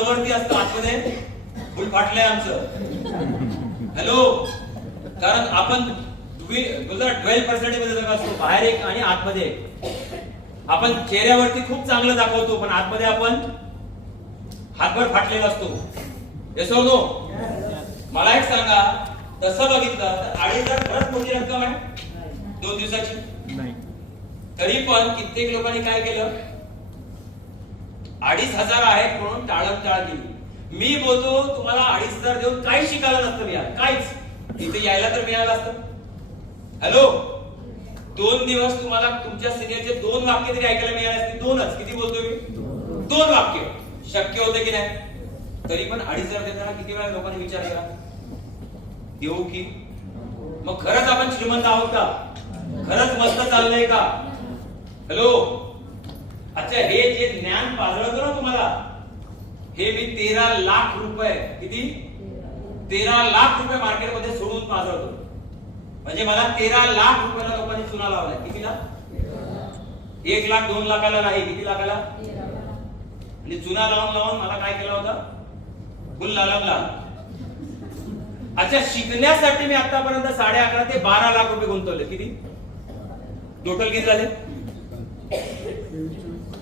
वरती असतं, आतमध्ये फुल फाटलंय आमचं. हॅलो, कारण आपण 12% मध्ये जगा असतो, बाहेर एक आणि आतमध्ये एक. आपण चेहऱ्यावरती खूप चांगलं दाखवतो, पण आतमध्ये आपण हातभर फाटलेला असतो. Yes or no? मला एक सांगा, तसं बघितलं तर 2,500 खरंच मोठी रक्कम आहे 2 दिवसाची नाही. तरी पण कित्येक लोकांनी काय केलं, 2,500 आहे म्हणून टाळमटाळ केली. मी बोलतो तुम्हाला 2,500 देऊन काही शिकायला नसतं मिळालं, काहीच. इथे यायला तर मिळालं असतं. हॅलो, 2 दिवस तुम्हाला तुमच्या सिनियरचे 2 वाक्य तरी ऐकायला मिळाले असते. 2च, किती बोलतो मी? 2 वाक्य शक्य होते की नाही? तरी पण 2,500 देताना किती वेळा लोकांनी विचार केला, देऊ की? मग खरंच आपण श्रीमंत आहोत का? खरंच मस्त चाललंय का? हॅलो, अच्छा, हे जे ज्ञान पाजळतो ना तुम्हाला, हे मी 13 लाख रुपये, किती? 13 लाख रुपये मार्केटमध्ये सोडून पाजळतो. म्हणजे मला 13 लाख रुपयाला लोकांनी चुना लावलाय. कितीला? 1 लाख 2 लाखाला नाही, किती लाखाला? आणि चुना लावून लावून मला काय केला होता? फुल लालमला. अच्छा, शिकण्यासाठी मी आतापर्यंत 11.5 ते 12 लाख रुपये गुंतवले. किती टोटल किती झाले?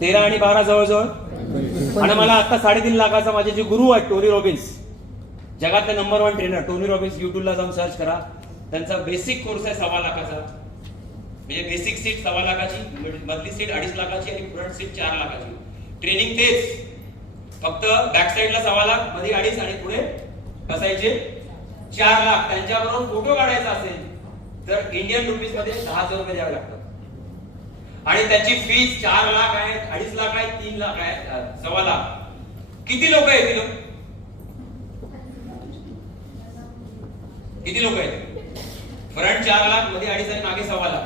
13 आणि 12 जवळजवळ. आणि मला आता 3.5 लाखाचा माझे जे गुरु आहेत टोनी रॉबिन्स, जगातले नंबर 1 ट्रेनर टोनी रॉबिन्स, युट्यूबला जाऊन सर्च करा. त्यांचा बेसिक कोर्स आहे 1.25 लाखाचा. म्हणजे बेसिक सीट 1.25 लाखाची, मधली सीट 2.5 लाखाची आणि फ्रंट सीट 4 लाखाची. ट्रेनिंग तेच, फक्त बॅक साइडला 1.25 लाख, मध्ये 2.5 आणि पुढे बसायचे 4 लाख. त्यांच्याबरोबर फोटो काढायचा असेल तर इंडियन रुपीज मध्ये 10,000 रुपये द्यावे लागतात. आणि त्याची फीस 4 लाख आहे, 2.5 लाख आहे, 3 लाख आहे, 1.25 लाख. किती लोक आहेत? किती लोक आहेत? फ्रंट 4 लाख, मध्ये 2.5 आणि मागे 1.25 लाख.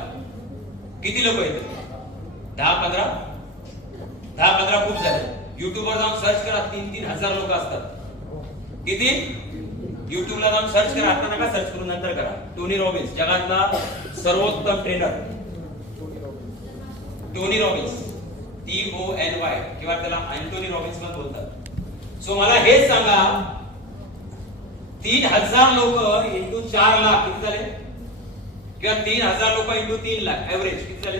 किती लोक आहेत? 10-15. 10-15 खूप झाले. युट्यूबवर जाऊन सर्च करा, 3-3 हजार लोक असतात. किती? युट्यूबला जाऊन सर्च करा, आता नका सर्च करू, नंतर करा. टोनी रॉबिन्स, जगातला सर्वोत्तम ट्रेनर टोनी रॉबिन्स, TONY, किंवा त्याला अँटोनी रॉबिन्स पण बोलतात. सो मला हेच सांगा, 3,000 लोक इंटू 4 लाख किती झाले? किंवा 3,000 लोक इंटू 3 लाख एव्हरेज किती झाले?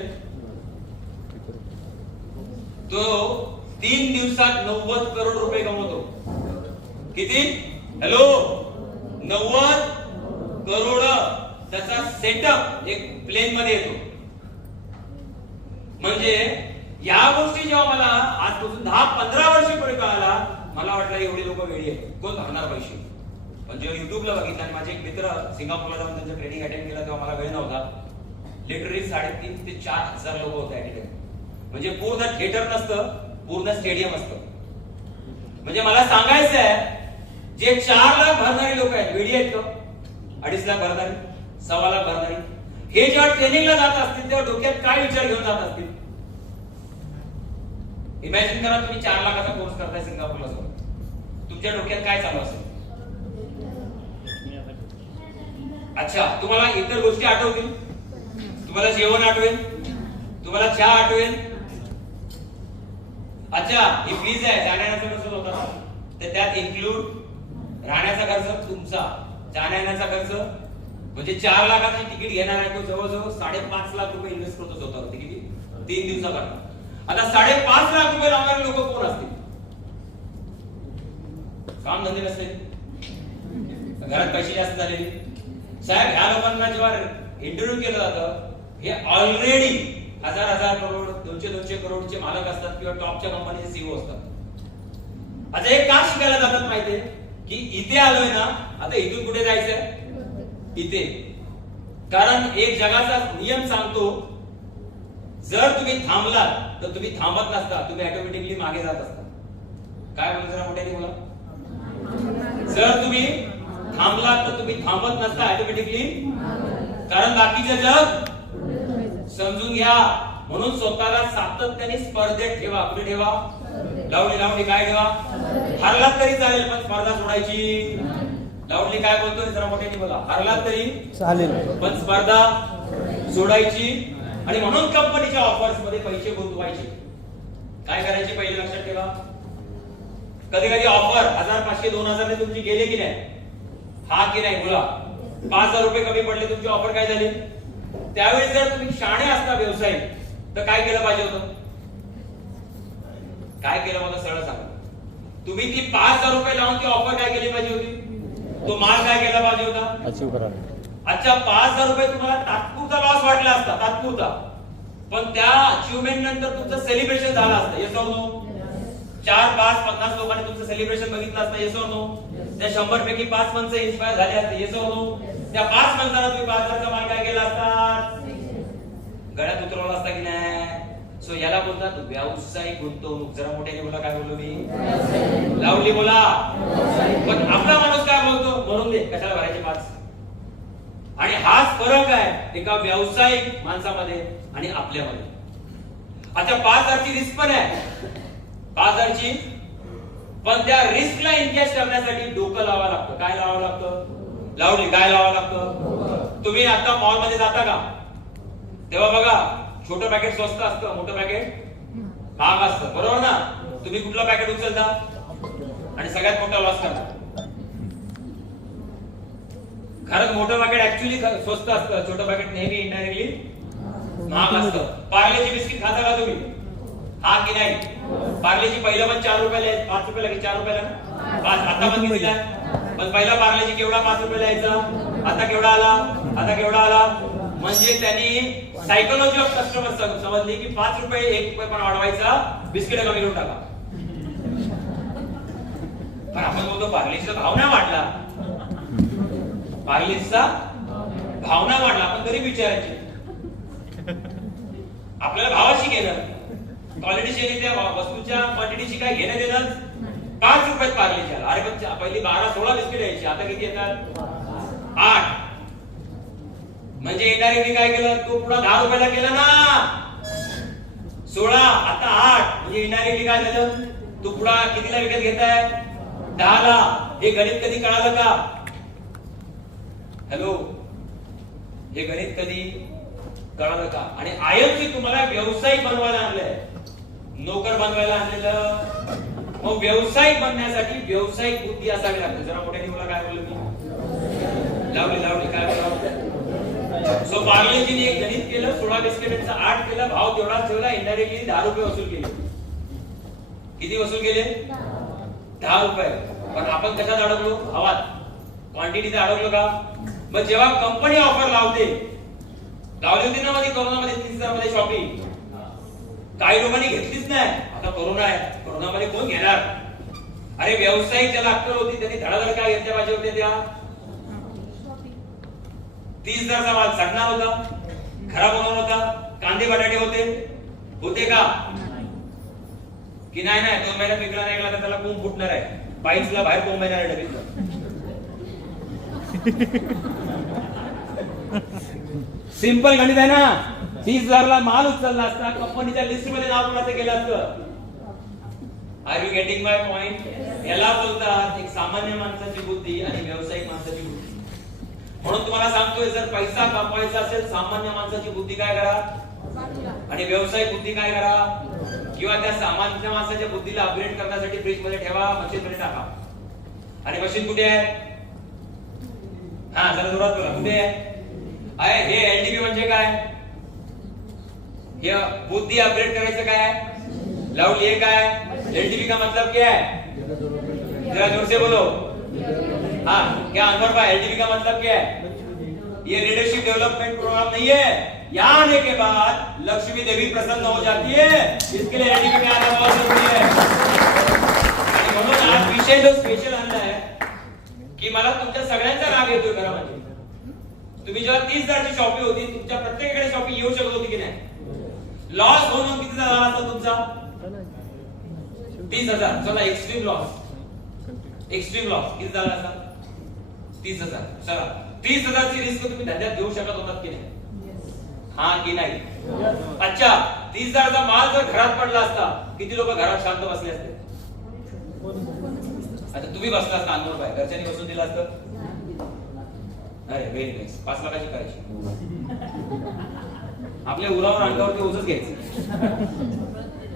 तो 3 दिवसात 90 करोड रुपये कमवतो. किती? हॅलो, 90 करोड. त्याचा सेटअप एक प्लेन मध्ये येतो. म्हणजे या गोष्टी जेव्हा मला आजपासून 10-15 वर्ष पूर्वी कळाला, मला वाटलं एवढी लोक वेळी आहेत, कोण भरणार पैसे. पण जेव्हा युट्यूबला बघितलं आणि माझे एक मित्र सिंगापूरला जाऊन त्यांचं ट्रेनिंग अटेंड केलं, तेव्हा मला वेळ नव्हता. लिटरली 3,500 ते 4,000 लोक होते ऍट. म्हणजे पूर्ण थिएटर नसतं, पूर्ण स्टेडियम असतं. म्हणजे मला सांगायचं आहे, जे 4 लाख भरणारे लोक आहेत, वेळी आहेत का? 2.5 लाख भरणारी, 1.25 लाख भरणारी, हे जेव्हा ट्रेनिंगला जात असतील तेव्हा डोक्यात काय विचार घेऊन जात असतील? इमॅजिन करा, तुम्ही 4 लाखाचा कोर्स करताय सिंगापूरला जाऊन, तुमच्या डोक्यात काय चालू असेल? अच्छा, तुम्हाला इतर गोष्टी आठवतील, तुम्हाला जेवण आठवेल, तुम्हाला चहा आठवेल. अच्छा, ही फीज आहे, जाण्याचा खर्च होता, तर त्यात इन्क्लूड राहण्याचा खर्च तुमचा, जाण्याचा खर्च. म्हणजे 4 लाखाची तिकीट घेणार आहे तो जवळजवळ 5.5 लाख रुपये इन्व्हेस्ट करतो स्वतःवर. किती? 3 दिवसाकरता. आता 5.5 लाख रुपये लावणारे लोक कोण असतील? काम धंदे नसले, घरात पैसे जास्त झालेले. साहेब, ह्या लोकांना जेव्हा इंटरव्ह्यू केलं जातं, हे ऑलरेडी 1,000 करोड, 200 करोडचे मालक असतात किंवा टॉपच्या कंपनीचे सीईओ असतात. आता हे का शिकायला जातात माहितीये? की इथे आलोय ना, आता इथून कुठे जायचंय? इथे. कारण एक जगाचा नियम सांगतो, जर तुम्ही थांबलात तर तुम्ही थांबत नसता, तुम्ही ऑटोमॅटिकली मागे जात असता. काय बोलतो जरा मोठ्याने बोला. जर तुम्ही थांबलात तर तुम्ही थांबत नसता ऑटोमॅटिकली, कारण बाकीचं जग समजून घ्या. म्हणून स्वतःला सातत्याने स्पर्धेत ठेवा. कुठे ठेवा? लावणी काय ठेवा? हरलात तरी चालेल पण स्पर्धा सोडायची. लावणी काय बोलतोय जरा मोठ्याने बोला. हरलात तरी चालेल पण स्पर्धा सोडायची. आणि म्हणून कंपनीच्या ऑफर्स मध्ये पैसे गुंतवायचे. काय करायचे पहिले लक्षात ठेवा. कधी कधी ऑफर 1500 2000 तुमची गेले की नाही? हा की नाही बोला? 5000 रुपये कमी पडले, तुमची ऑफर काय झाली? त्यावेळी जर तुम्ही शाणे असता व्यवसायिक तर काय केलं पाहिजे होतं? काय केलं मला सरळ सांगा. तुम्ही ती 5000 रुपये लावून ती ऑफर काय केली पाहिजे होती? तो माल काय केला पाहिजे होता? अचीव करा. अच्छा 5000 रुपये तुम्हाला तात्पुरता लॉस वाटला असता, तात्पुरता, पण त्या अचिव्हमेंट नंतर तुमचं सेलिब्रेशन झालं असतं. Yes or no? 4 5 50 लोकांनी तुमचं सेलिब्रेशन बघितलं असतं. Yes or no? त्या 100 पैकी 5 माणसं इन्स्पायर झाले असते. Yes or no? त्या 5 माणसांना तुम्ही 5000चा माल काय केला असता? गळ्यात उतरवला असता की नाही? सो याला बोलतात व्यावसायिक गुंतवणूक. जरा मोठ्याने बोला. काय बोललो मी? लावली बोला. पण आपला माणूस काय बोलतो? म्हणून दे, कशाला भरायचे 5? आणि हाच फरक आहे एका व्यावसायिक माणसामध्ये आणि आपल्यामध्ये. अच्छा 5000 ची रिस्क पण आहे, 5000 ची, पण त्या रिस्कला एनकॅश करण्यासाठी डोकं लावावं लागतं. काय लावावं लागतं? लावली. काय लावावं लागतं? तुम्ही आता मॉल मध्ये जाता का? तेव्हा बघा छोटं पॅकेट स्वस्त असतं, मोठं पॅकेट महाग असतं, बरोबर ना? तुम्ही कुठलं पॅकेट उचलता आणि सगळ्यात मोठा लॉस करता? खरंच मोठं पॅकेट ऍक्च्युअली स्वस्त असतं, छोटं पॅकेट नेहमी इनडायरेक्टली महाग असतं. पार्लेची बिस्किट खाता का तुम्ही? हा की नाही? पार्लेची पहिलं पण 4 रुपयाला आहे, 5 रुपयाला की 4 रुपयाला? 5. आता पण कितीला आहे? पण पहिला पार्लेची केवढा 5 रुपयाला यायचा, आता केवढा आला? आता केवढा आला? म्हणजे त्यांनी सायकोलॉजी ऑफ कस्टमर समजली की 5 रुपये 1 रुपये पण वाढवायचा, बिस्किट कमी करून टाका. पण आपण बोलतो पार्लेचा भाव नाही वाढला, पार्लेचा भाव नाही वाढला, आपण तरी विचारायचे. आपल्याला भावाशी घेणं, क्वालिटीशी आणि त्या वस्तूच्या क्वांटिटीशी काय घेणं देणं. 5 रुपयात पार्लेच्या. अरे पण पहिली 12-16 बिस्किट यायची, आता किती येतात? 8. म्हणजे इनडायरेक्टली काय केलं? तो पुढे 10 रुपयाला केला ना, 16 आता 8. म्हणजे इनडायरेक्टली काय झालं? तो पुढे कितीला विकत घेताय? 10 ला. हे गणित कधी कळालं का? हॅलो, हे गणित कधी कळालं का? आणि आयएमसी तुम्हाला व्यवसायिक बनवायला आणलंय, नोकर बनवायला आणलेलं. मग व्यवसायिक बनण्यासाठी व्यावसायिक बुद्धी असावी लागते. जरा मोठ्याने बोला. काय बोललो मी? लावली. काय बोललो? सो पार्लेजीने एक गणित केलं, 16 बिस्किटांचा 8 केला, भाव तेवढाच ठेवला, इनडायरेक्टली 10 रुपये वसूल केले. किती वसूल केले? 10 रुपये. पण आपण कशात अडकलो? भावात, क्वांटिटीत अडकलो का? मग जेव्हा कंपनी ऑफर लावली होती ना मध्ये कोरोनामध्ये 30,000 मध्ये शॉपिंग, काही लोकांनी घेतलीच नाही. आता कोरोना आहे, कोरोनामध्ये कोण घेणार? अरे व्यावसायिक ज्याला अक्कल होती त्यांनी धडाधड काय घेतल्या पाहिजे होते? त्या 30,000चा माल सडणार होता, खराब होणार होता, कांदे बटाटे होते का? की नाही? 2 महिन्यात विकला नाही गेला तर त्याला कोंब फुटणार आहे, पाईल्सला बाहेर कोंब येणार आहे डबीतलं. सिंपल गणित आहे ना. 30,000ला माल उचलला असता, कंपनीच्या लिस्ट मध्ये नाव कोणाचं गेलं असतं? Are you getting my point? याला बोलतात एक सामान्य माणसाची बुद्धी आणि व्यावसायिक माणसाची बुद्धी. म्हणून तुम्हाला सांगतोय, जर पैसा कमवायचा असेल, सामान्य माणसाची बुद्धी काय करा आणि व्यावसायिक बुद्धी काय करा. किंवा त्या सामान्य माणसाच्या बुद्धीला अपग्रेड करण्यासाठी फ्रीज मध्ये ठेवा, मशीन मध्ये टाका. आणि मशीन कुठे आहे? हा जरा जोरात बोला. कुठे आहे? हे एलडीबी म्हणजे काय? हे बुद्धी अपग्रेड करायचं काय? लावली. हे काय? एलडीबी का मतलब क्या है? जरा जोर से बोलो. हाँ क्या अनवर भाई, एलडीबी का मतलब क्या है? ये लीडरशिप डेवलपमेंट प्रोग्राम नहीं है. यहाँ आने के बाद लक्ष्मी देवी प्रसन्न हो जाती है, इसके लिए एलडीबी में आना बहुत जरूरी है. आणि म्हणून आज विषय जो स्पेशल आणला आहे की मला तुमच्या सगळ्यांचा राग येतोय घरामध्ये. तुम्ही जेव्हा 30,000ची शॉपिंग होती, तुमच्या प्रत्येकाकडे शॉपिंग येऊ शकत होती की नाही? लॉस होऊन किती झाला असता तुमचा? 30,000. चला एक्स्ट्रीम लॉस किती झाला असता? 30,000. चला 30,000ची रिस्क तुम्ही धंद्यात घेऊ शकत होतात की नाही? हा की नाही? अच्छा 30,000चा माल जर घरात पडला असता, किती लोक घरात शांत बसले असते? आता तुम्ही बसला असता अनमोल भाई, घरच्यांनी बसून दिला असतं? अरे व्हेरी नाईस. 5 लाखाची करायची. आपल्या उरावर अंगावरती ओझच घ्यायचं,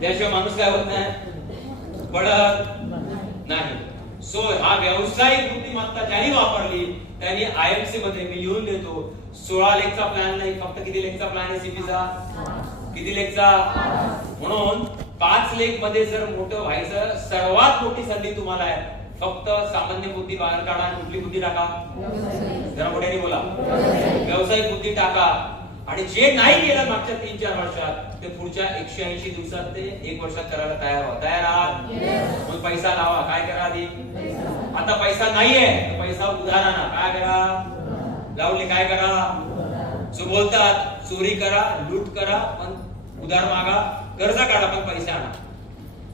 त्याशिवाय माणूस काय होत नाही, पडत नाही. सो हा व्यावसायिक बुद्धिमत्ता ज्यांनी वापरली त्यांनी आयएमसी मध्ये मी लिहून देतो 16 लेखचा प्लॅन नाही, फक्त किती लेखचा प्लॅन आहे सीपीचा? किती लेखचा? म्हणून 5 लेख मध्ये जर मोठं व्हायचं सर्वात मोठी संधी तुम्हाला आहे. फक्त सामान्य बुद्धी बाहेर काढा आणि कुठली बुद्धी टाका? जरा मोठ्याने बोला. व्यावसायिक बुद्धी टाका. आणि जे नाही केलं मागच्या 3-4 वर्षात ते पुढच्या 180 दिवसात ते 1 वर्षात करायला तयार व्हा. तयार आहात? मग पैसा लावा. काय करा आधी? आता पैसा नाहीये तर पैसा उधार आणा. काय करा? लावले काय करा? जो बोलतात चोरी करा, लूट करा, पण उधार मागा, कर्ज काढा, पण पैसे आणा.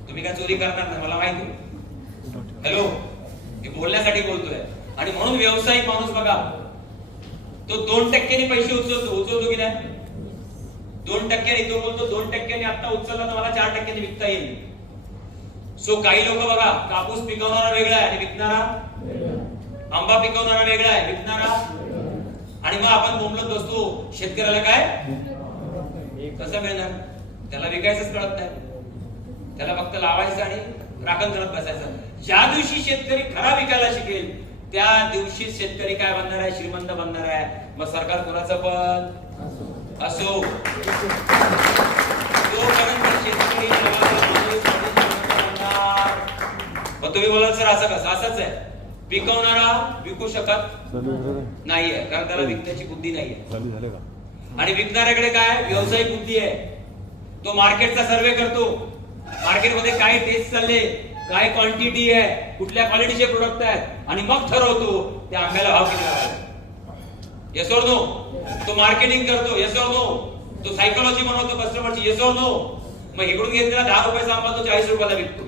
तुम्ही काय चोरी करणार नाही मला माहिती. हॅलो, हे बोलण्यासाठी बोलतोय. आणि म्हणून व्यावसायिक माणूस बघा तो 2% पैसे उचलतो की नाही? 2% तो बोलतो 2% आता उचलला तर मला 4% विकता येईल. सो काही लोक बघा कापूस पिकवणारा वेगळा आहे आणि विकणारा, आंबा पिकवणारा वेगळा आहे विकणारा. आणि मग आपण बोंबलत बसतो शेतकऱ्याला काय कसं मिळणार? त्याला विकायचंच कळत नाही. त्याला फक्त लावायचं आणि राखण करत बसायचं. ज्या दिवशी शेतकरी खरा विकायला शिकेल त्या दिवशी शेतकरी काय बनणार आहे? श्रीमंत बनणार आहे. मग सरकार कोणाचं पण असो तोपर्यंत शेतकरी मग तुम्ही बोलाल सर असं कसं? असंच आहे. पिकवणारा विकू शकत नाहीये कारण त्याला विकण्याची बुद्धी नाहीये. आणि विकणाऱ्याकडे काय व्यावसायिक बुद्धी आहे. तो मार्केटचा सर्वे करतो. मार्केटमध्ये काय टेस्ट चालले, काय क्वांटिटी आहे, कुठल्या क्वालिटीचे प्रोडक्ट आहेत आणि मग ठरवतो त्या आंब्याला भाव किती लावायचा. Yes or no? तो मार्केटिंग करतो. Yes or no? तो सायकोलॉजी बनवतो कस्टमरची. Yes or no? मग इकडून घेतलेला 10 रुपयाचा आंबा तो 40 रुपयाला विकतो.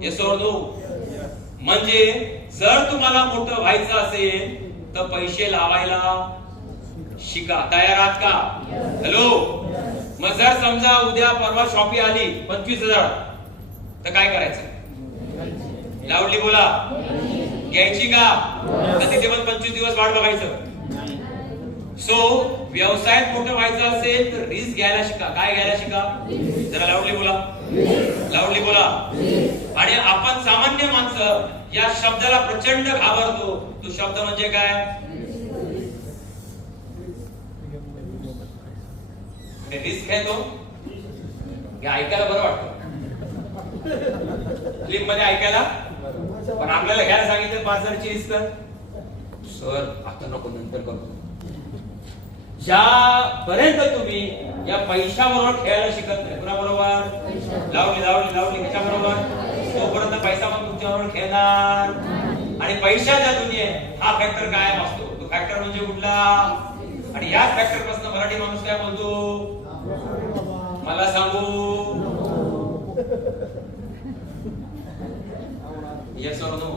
Yes or no? म्हणजे जर तुम्हाला मोठं व्हायचं असेल तर पैसे लावायला शिका. तयार आहात का? हॅलो, मग जर समजा उद्या परवा शॉपी आली 25,000 तर काय करायचं? लावली बोला. घ्यायची का? तर तिथे पण 25 दिवस वाट बघायचं. सो व्यवसायात मोठं व्हायचं असेल तर रिस्क घ्यायला शिका. काय घ्यायला शिका? जरा लावली बोला. लावली बोला. आणि आपण सामान्य माणसं या शब्दाला प्रचंड घाबरतो. तो शब्द म्हणजे काय? रिस्क आहे. तो ऐकायला बरं वाटतं क्लिप मध्ये ऐकायला, पण आपल्याला घ्यायला सांगितलं 5,000ची रिस्क. सर आता नको, नंतर करतो. ज्यापर्यंत तुम्ही या पैशाबरोबर खेळायला शिकत नाही, कुणाबरोबर? लावली कशाबरोबर? तोपर्यंत पैसा पण तुमच्याबरोबर खेळणार. आणि पैशाच्या दुनियेत हा फॅक्टर कायम असतो. तो फॅक्टर म्हणजे कुठला? आणि याच फॅक्टर पासून मराठी माणूस काय बोलतो? मला सांगू? Yes or no?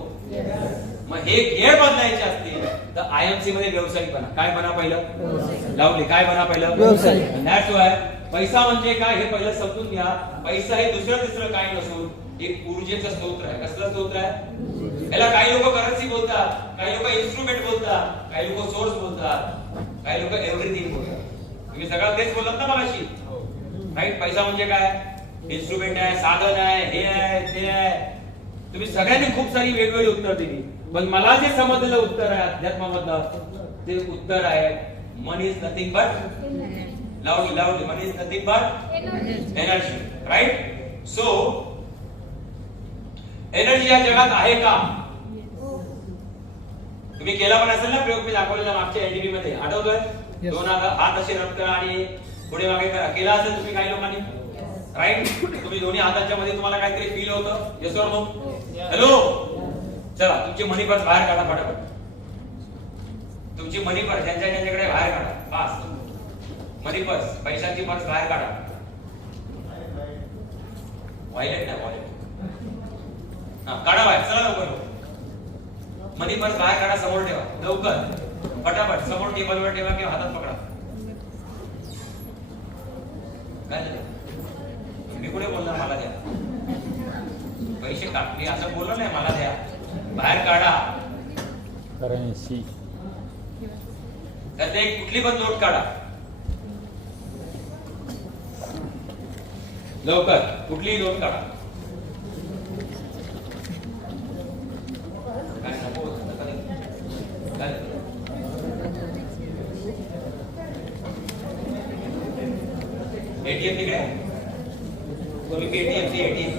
मग हे खेळ बदलायचे असतील तर आयएमसी मध्ये व्यावसायिक बना. काय बना पहिलं? लावले. काय बना पहिलं? व्यावसायिक. दॅट्स व्हाय पैसा म्हणजे काय हे पहिलं समजून घ्या. पैसा हे दुसरं तिसरं काही नसून एक ऊर्जेचं स्तोत्र आहे. कसलं स्तोत्र आहे? याला काही लोक करन्सी बोलतात, काही लोक इन्स्ट्रुमेंट बोलतात, काही लोक सोर्स बोलतात, काही लोक एव्हरीथिंग बोलतात. तुम्ही सगळं तेच बोलत ना मगाशी, राईट? पैसा म्हणजे काय? इन्स्ट्रुमेंट आहे, साधन आहे, हे आहे, ते आहे. तुम्ही सगळ्यांनी खूप सारी वेगवेगळी उत्तर दिली, पण मला जे समजलेलं उत्तर आहे अध्यात्मामधलं ते उत्तर आहे मनी is nothing but lovely money is nothing but energy. Right? So energy या जगात आहे का? तुम्ही केला पण असेल ना प्रयोग, मी दाखवलेला मागच्या एनडीबी मध्ये, आठवतोय? 2 हात असे रक्त आणि पुढे मागे करा. केला असेल तुम्ही काही लोकांनी, राईट? तुम्ही दोन्ही हातांच्या मध्ये तुम्हाला काहीतरी फील होतं. Yes or no? हॅलो, चला तुमची मनी पर्स बाहेर काढा फटाफट. तुमची मनी पर्स ज्यांच्याकडे बाहेर काढा. पास मनी पर्स, पैशाची पर्स बाहेर काढा. वॉलेट नाही, वॉलेट. हा काढा बाहेर. चला लवकर. मनी पर्स बाहेर काढा, समोर ठेवा लवकर फटाफट. समोर टेबलवर ठेवा किंवा हातात पकडा. काय झालं? मी कुठे बोलणार मला द्या पैसे? काढले असं बोललो नाही, मला द्या. बाहेर काढा. करन्सी तर ते कुठली पण नोट काढा लवकर. कुठली नोट काढा. एटीएम तिकडे तुम्ही एटीएम सी एटीएम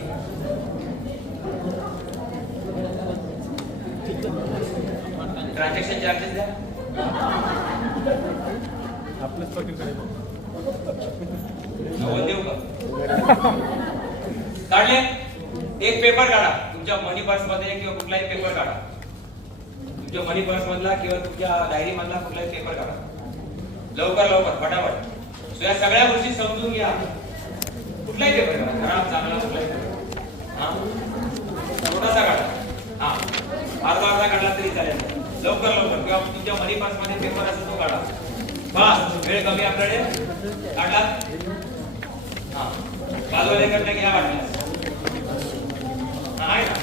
ट्रान्झॅक्शन चार्जेस द्या. आपलंच पाकीट करायचं. नव्वद देऊ का? काढले एक पेपर काढा तुमच्या मनी पर्स मध्ये किंवा कुठलाही पेपर काढा. तुमच्या मनी पर्स मधला किंवा तुमच्या डायरी मधला कुठलाही पेपर काढा. लवकर लवकर फटाफट. या सगळ्या गोष्टी समजून घ्या. कुठलाही पेपर काढा. खराब चांगला कुठलाही पेपर. हा छोटासा काढा. हा अर्धा काढला तरी चालेल. लवकर लवकर किंवा तुमच्या मनी पर्स मध्ये पेपर असेल तो काढा. बस वेळ कमी आपल्याकडे. काढला. हा बाजूवाल्याकडनं घ्या वाटल्यास. आहे ना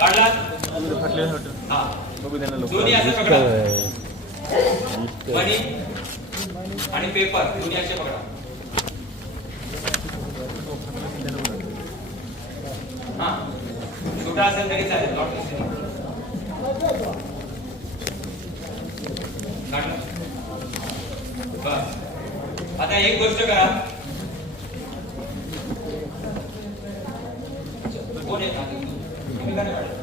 काढला. हा दोन्ही असं पकडा. मनी आणि पेपर दोन्ही असे पकडा. हा छोटा असेल तरी चालेल. काढलं. बस आता एक गोष्ट करा. कोण येत तुम्ही काय काढलं?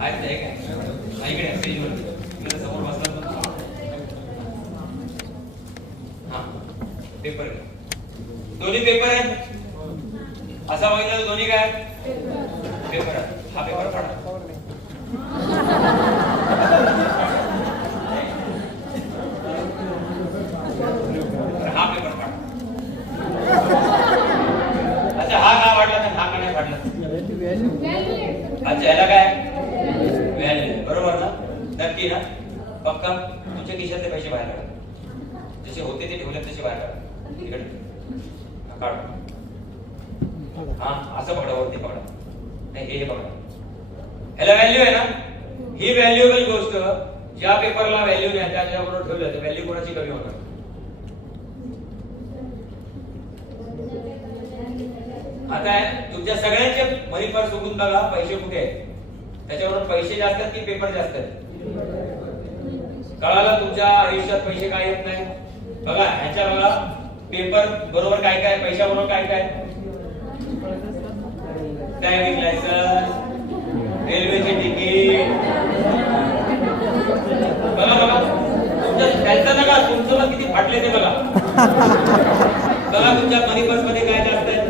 आहे काय इकडे पेजवर समोर बसला. हा पेपर दोन्ही पेपर आहेत. असा बघितलं तर दोन्ही काय पेपर आहेत. हा पेपर फाडा. हा पेपर फाडा. अच्छा हा का वाढला तर हा का नाही वाढला. अच्छा याला काय व्हॅल्यू बरोबर ना. नक्की ना पक्का. तुमच्या खिशातले पैसे बाहेर काढा. जसे होते ते ठेवले तसे बाहेर काढा. इकडे काढा. हा असं पकडा. वरती पकडा. नाही हे पकडा. ह्याला व्हॅल्यू आहे ना. ही व्हॅल्युएबल गोष्ट ज्या पेपरला व्हॅल्यू नाही त्याच्याबरोबर ठेवलं तर व्हॅल्यू कोणाची कमी होणार. आता तुमच्या सगळ्यांचे मनी पर्स उघडून बघा. पैसे कुठे आहेत. त्याच्यावर पैसे जास्त आहेत की पेपर जास्त आहेत. कळालं तुमच्या आयुष्यात पैसे काय येत नाही. बघा ह्याच्या बघा पेपर बरोबर काय काय पैशा बरोबर काय काय. ड्रायव्हिंग लायसन्स रेल्वेचे तिकीट. बघा बघा तुमच्या त्यांचं नका तुमचं पण किती फाटले ते बघा. बघा तुमच्या मनी पर्स मध्ये काय जास्त आहे.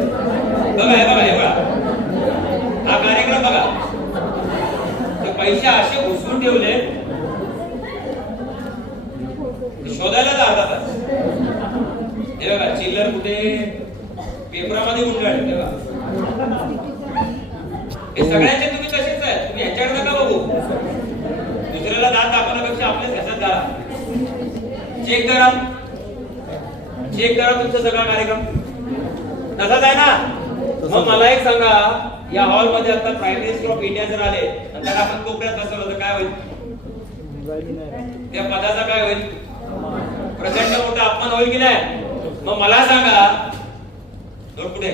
बघा हे बघा हे बघा हा कार्यक्रम बघा. ते पैसे असे घुसवून ठेवले शोधायला तर अर्धा तास. हे बघा चिल्लर कुठे पेपरामध्ये गुंडाळ. हे बघा हे सगळ्यांचे तुम्ही तसेच आहेत. तुम्ही याच्याकडे नका बघू. दुसऱ्याला दात दाखवण्यापेक्षा आपल्याच घशात दारा. चेक करा. चेक करा तुमचा सगळा कार्यक्रम तसाच आहे ना. मग मला एक सांगा या हॉल मध्ये आता प्राईम मिनिस्टर ऑफ इंडिया जर आले आणि त्याला आपण कोपऱ्यात बसवलं तर काय होईल. त्या पदाचा काय होईल. प्रचंड मोठा अपमान होईल की नाही. मग मला सांगा दोन कुठे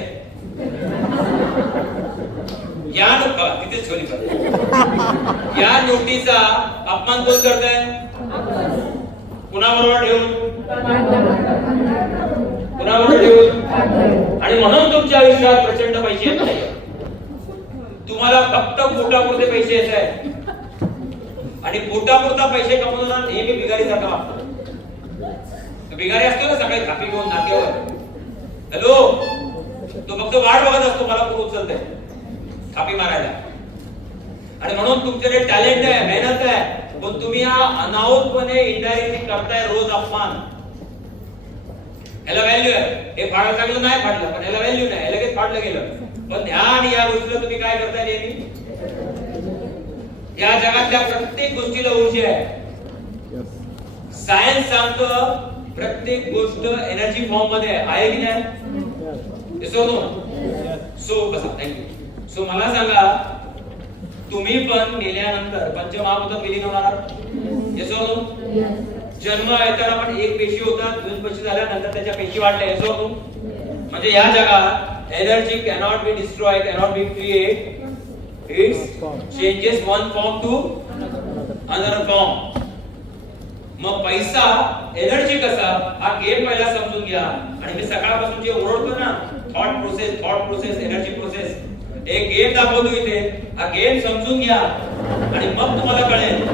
या तिथेच ठेवली पाहिजे. या नोटीचा अपमान कोण करतंय. कुणाबरोबर ठेवून कुणाबरोबर ठेवून. आणि म्हणून तुमच्या आयुष्यात प्रचंड पैसे येत नाही. तुम्हाला फक्त पोटापुरते पैसे येत आहेत. आणि पोटापुरता पैसे कमवणार नेहमी भिगारी सारखा वागतो. भिगारी असतो ना सकाळी खापी घेऊन नाक्यावर. हॅलो तो फक्त वाट बघत असतो मला कोण उचलतंय खापी मारायला. आणि म्हणून तुमच्याकडे टॅलेंट आहे मेहनत आहे पण तुम्ही हा अनाहूतपणे इनडायरेक्टली करताय रोज अपमान. याला व्हॅल्यू आहे. हे फाडलं चांगलं नाही फाडलं पण याला व्हॅल्यू नाही. लगेच फाडलं गेलं. पण ध्यान या गोष्टीला तुम्ही काय करताय नेहमी. या जगातल्या प्रत्येक गोष्टीला ऊर्जा आहे. सायन्स सांगतं प्रत्येक गोष्ट एनर्जी फॉर्म मध्ये आहे की नाही. सो बसा थँक्यू. सो मला सांगा तुम्ही पण मेल्यानंतर पंचमहाभूतात विलीन होणार. जन्म येताना पण एक पेशी होतात. दोन पेशी झाल्यानंतर त्याच्या पेशी वाढल्या. म्हणजे या जगात energy cannot be destroy cannot be create it's changes one form to another form. मग पैसा एनर्जी कसा हा गेम पहिला समजून घ्या. आणि मी सकाळपासून जे ओरडतो ना थॉट प्रोसेस एनर्जी प्रोसेस, एक गेम दाखवतो इथे. हा गेम समजून घ्या आणि मग तुम्हाला कळेल.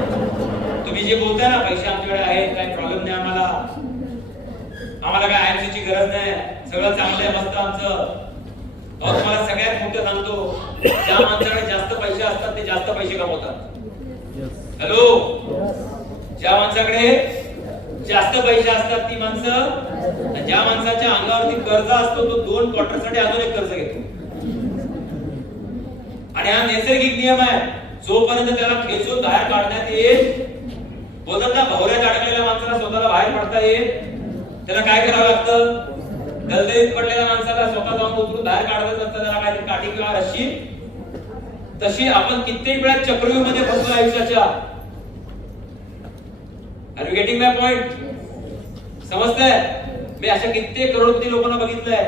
तुम्ही जे बोलताय ना पैसे आमच्याकडे आहेत, काही प्रॉब्लेम नाही आम्हाला काय आयएमसी ची गरज नाही, सगळं चांगलं आहे मस्त आमचं. तुम्हाला सगळ्यात मोठं सांगतो, ज्या माणसाकडे जास्त पैसे असतात ते जास्त पैसे कमवतात. हॅलो, ज्या माणसाकडे जास्त पैसे असतात ती माणसं, ज्या माणसाच्या अंगावरती कर्ज असतो तो 2 क्वार्टरसाठी अजून एक कर्ज घेतो. आणि हा नैसर्गिक नियम आहे. जोपर्यंत त्याला खेचून बाहेर काढण्यात येईल, बोलतात ना भवऱ्यात अडकलेल्या माणसाला स्वतःला बाहेर पडता येईल, त्याला काय करावं लागतं? दलदलीत पडलेल्या माणसाला स्वतः जाऊन उतरून बाहेर काढायचं असतं, त्याला काहीतरी काठी किंवा रस्सी. तशी आपण कित्येक वेळा चक्रव्यूहमध्ये फसलो आयुष्याच्या. Are you getting my point? समजतंय? मी अशा कित्येक करोडपती लोकांना बघितलंय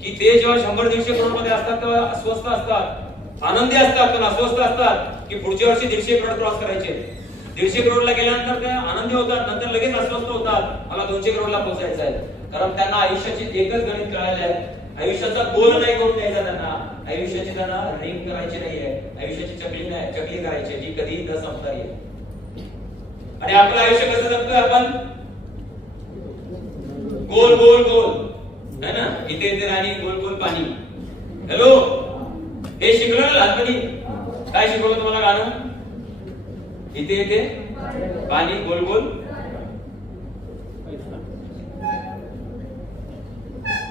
की ते जेव्हा 100-150 करोड मध्ये असतात तेव्हा अस्वस्थ असतात, आनंदी असतात, पण अस्वस्थ असतात की पुढच्या वर्षी 150 करोड क्रॉस करायचे. 150 करोडला गेल्यानंतर ते आनंदी होतात, नंतर लगेच अस्वस्थ होतात, मला 200 करोडला पोहोचायचं आहे. कारण त्यांना आयुष्याची एकच गणित कळाले आहे. आयुष्याचा गोल नाही करून द्यायचा त्यांना, आयुष्याची त्यांना रिंग करायची नाहीये, आयुष्याची चकली नाही, चकली करायची जी कधी न संपता येईल. आणि आपलं आयुष्य कसं जगतोय आपण? गोल गोल गोल है ना, इथे इथे राणी गोल गोल पाणी. हॅलो, हे शिकलो ना लहानपणी. काय शिकवलं तुम्हाला गाणं? इथे इथे पाणी गोल गोल.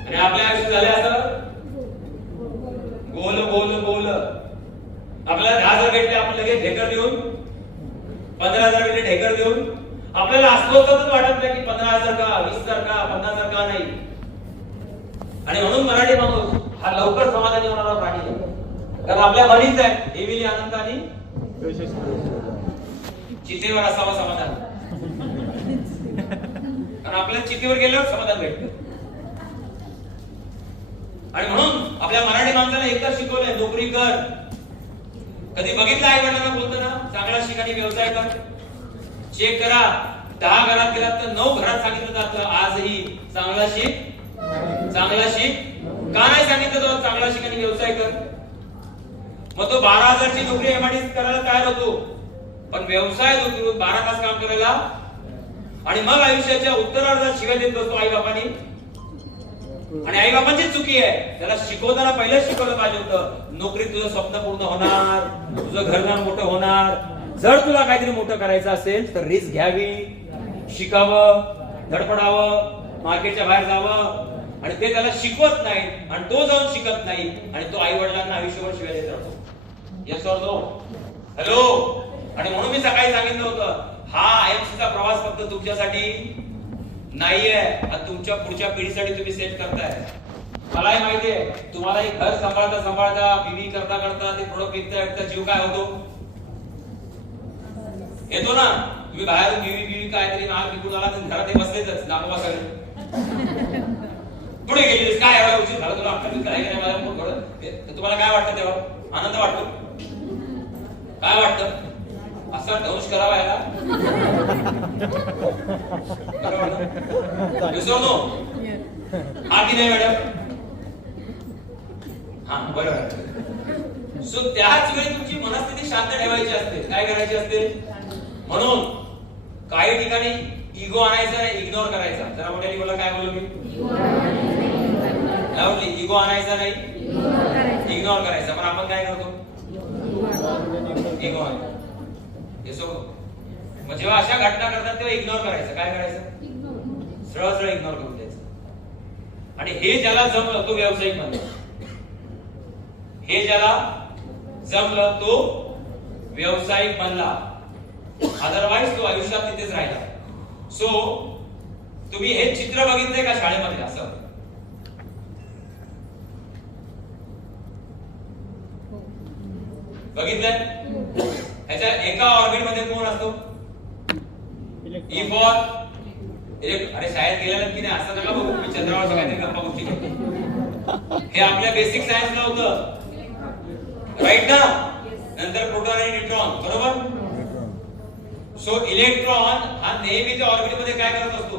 आणि आपल्या आयुष्य झाले असं गोल गोल गोल. आपल्याला 10,000 भेटले, आपण लगेच ढेकर देऊन 15,000 भेटले ढेकर देऊन आपल्याला अस्वस्थच वाटत नाही की 15,000 का 20,000 का 50,000 का नाही. आणि म्हणून मराठी माणूस हा लवकर समाधानी होणारा प्राणी आहे. कारण आपल्या मनीच आहे देवीली आनंद आणि चितेवर असावा समाधान. कारण आपल्याला चितेवर गेल्यावर समाधान भेटतं. आणि म्हणून आपल्या मराठी माणसाला एकच शिकवलंय, नोकरी कर. कधी बघितलं आई वडिलांना बोलताना चांगला शिक आणि व्यवसाय कर? चेक करा, 10 घरात गेलात तर 9 घरात सांगितलं जातं आजही चांगला शिक चांगला शिक. का नाही सांगितलं जातं चांगला शिक आणि व्यवसाय कर? मग तो 12,000 ची नोकरी एमआयडीसी करायला तयार होतो, पण व्यवसाय 12 तास काम करायला. आणि मग आयुष्याच्या उत्तरार्धात शिवाय देत बसतो आई बापांनी. आणि आई बाबांची चुकी आहे. त्याला शिकवताना पहिलं शिकवलं पाहिजे होतं, नोकरीत तुझं स्वप्न पूर्ण होणार, तुझं घरदार मोठं होणार. जर तुला काहीतरी मोठं करायचं असेल तर रिस्क घ्यावी, शिकावं, धडपडावं, मार्केटच्या बाहेर जावं. आणि ते त्याला शिकवत नाही आणि तो जाऊन शिकत नाही आणि तो आई वडिलांना आयुष्यभर शिवाय देत राहतो. Yes or no? हॅलो. आणि म्हणून मी सकाळी सांगितलं होतं, हा आयएमसीचा प्रवास फक्त तुमच्यासाठी नाहीये, तुमच्या पुढच्या पिढीसाठी तुम्ही सेट करताय. मलाही माहितीये तुम्हाला एक घर सांभाळता सांभाळता बीवी करता करता ते प्रोडक्ट विकता जीव काय होतो येतो ना. तुम्ही बाहेरून बीवी काहीतरी माल विकून आला तर घरात हे बसलेच नागोबा सगळे. पुढे गेलीस काय एवढा उशीर झाला, तुला अक्कल काय नाही मला फोन करून. तुम्हाला काय वाटतं तेव्हा? आनंद वाटतो? काय वाटतं? असा दंश करावा याला विसरलो हा की नाही मॅडम? हा बरोबर. सो त्याच वेळी तुमची मनस्थिती शांत ठेवायची असते. काय करायची असते? म्हणून काही ठिकाणी इगो आणायचा नाही, इग्नोर करायचा. जरा मोठ्याने बोला, काय बोलू मी? इगो आणायचा नाही, इग्नोर करायचा. पण आपण काय करतो? इगो आणतो. मग जेव्हा अशा घटना करतात तेव्हा इग्नोर करायचं. काय करायचं? सरळ सरळ इग्नोर करून द्यायचं. आणि हे ज्याला जमलं तो व्यावसायिक बनला. हे ज्याला जमलं तो व्यावसायिक बनला, अदरवाईज तो आयुष्यात तिथेच राहिला. सो तुम्ही हे चित्र बघितलंय का शाळेमध्ये? असं बघितलंय? ह्याच्या एका ऑर्बिट मध्ये कोण असतो? ई फॉर अरे शाळेत गेल्यानंतर की नाही असं नका बघू मी चंद्रावरचं काहीतरी गप्पा गोष्टी करतो. हे आपल्या बेसिक सायन्सला होतं. राईट ना? नंतर प्रोटॉन आणि न्यूट्रॉन, बरोबर? सो इलेक्ट्रॉन हा नेहमीच्या ऑर्बिट मध्ये काय करत असतो?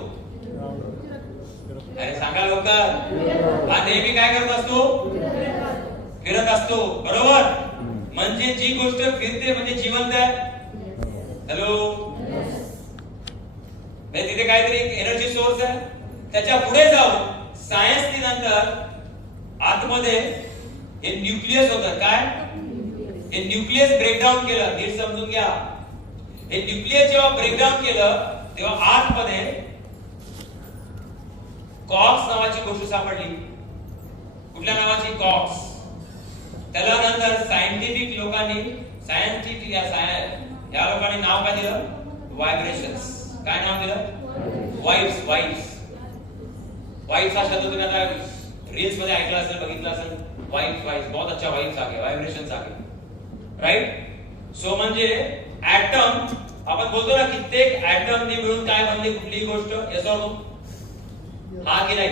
अरे सांगा लवकर. हा नेहमी काय करत असतो? फिरत असतो, बरोबर? म्हणजे जी गोष्ट फिरते म्हणजे जिवंत आहे. हॅलो, तिथे काहीतरी एनर्जी सोर्स आहे. त्याच्या पुढे जाऊन सायन्सने नंतर आतमध्ये हे न्यूक्लियस होतं. काय? हे न्यूक्लियस ब्रेकडाऊन केलं. नीट समजून घ्या. हे न्यूक्लियस जेव्हा ब्रेकडाऊन केलं तेव्हा आतमध्ये कॉक्स नावाची गोष्ट सापडली. कुठल्या नावाची? कॉक्स. त्याला नंतर सायंटिफिक लोकांनी या लोकांनी नाव काय दिलं? व्हायब्रेशन्स. काय नाव दिलं? वाइब्स. वाइब्स हा शब्द तुम्ही आता रील्स मध्ये ऐकला असेल, बघितला असेल. वाइब्स बहुत अच्छा वाइब्स आ गए, वाइब्रेशन्स आ गए. राइट? सो म्हणजे ऍटम, आपण बोलतो ना कित्येक ऍटमने मिळून काय बनले कुठलीही गोष्ट. Yes or no? हा की नाही?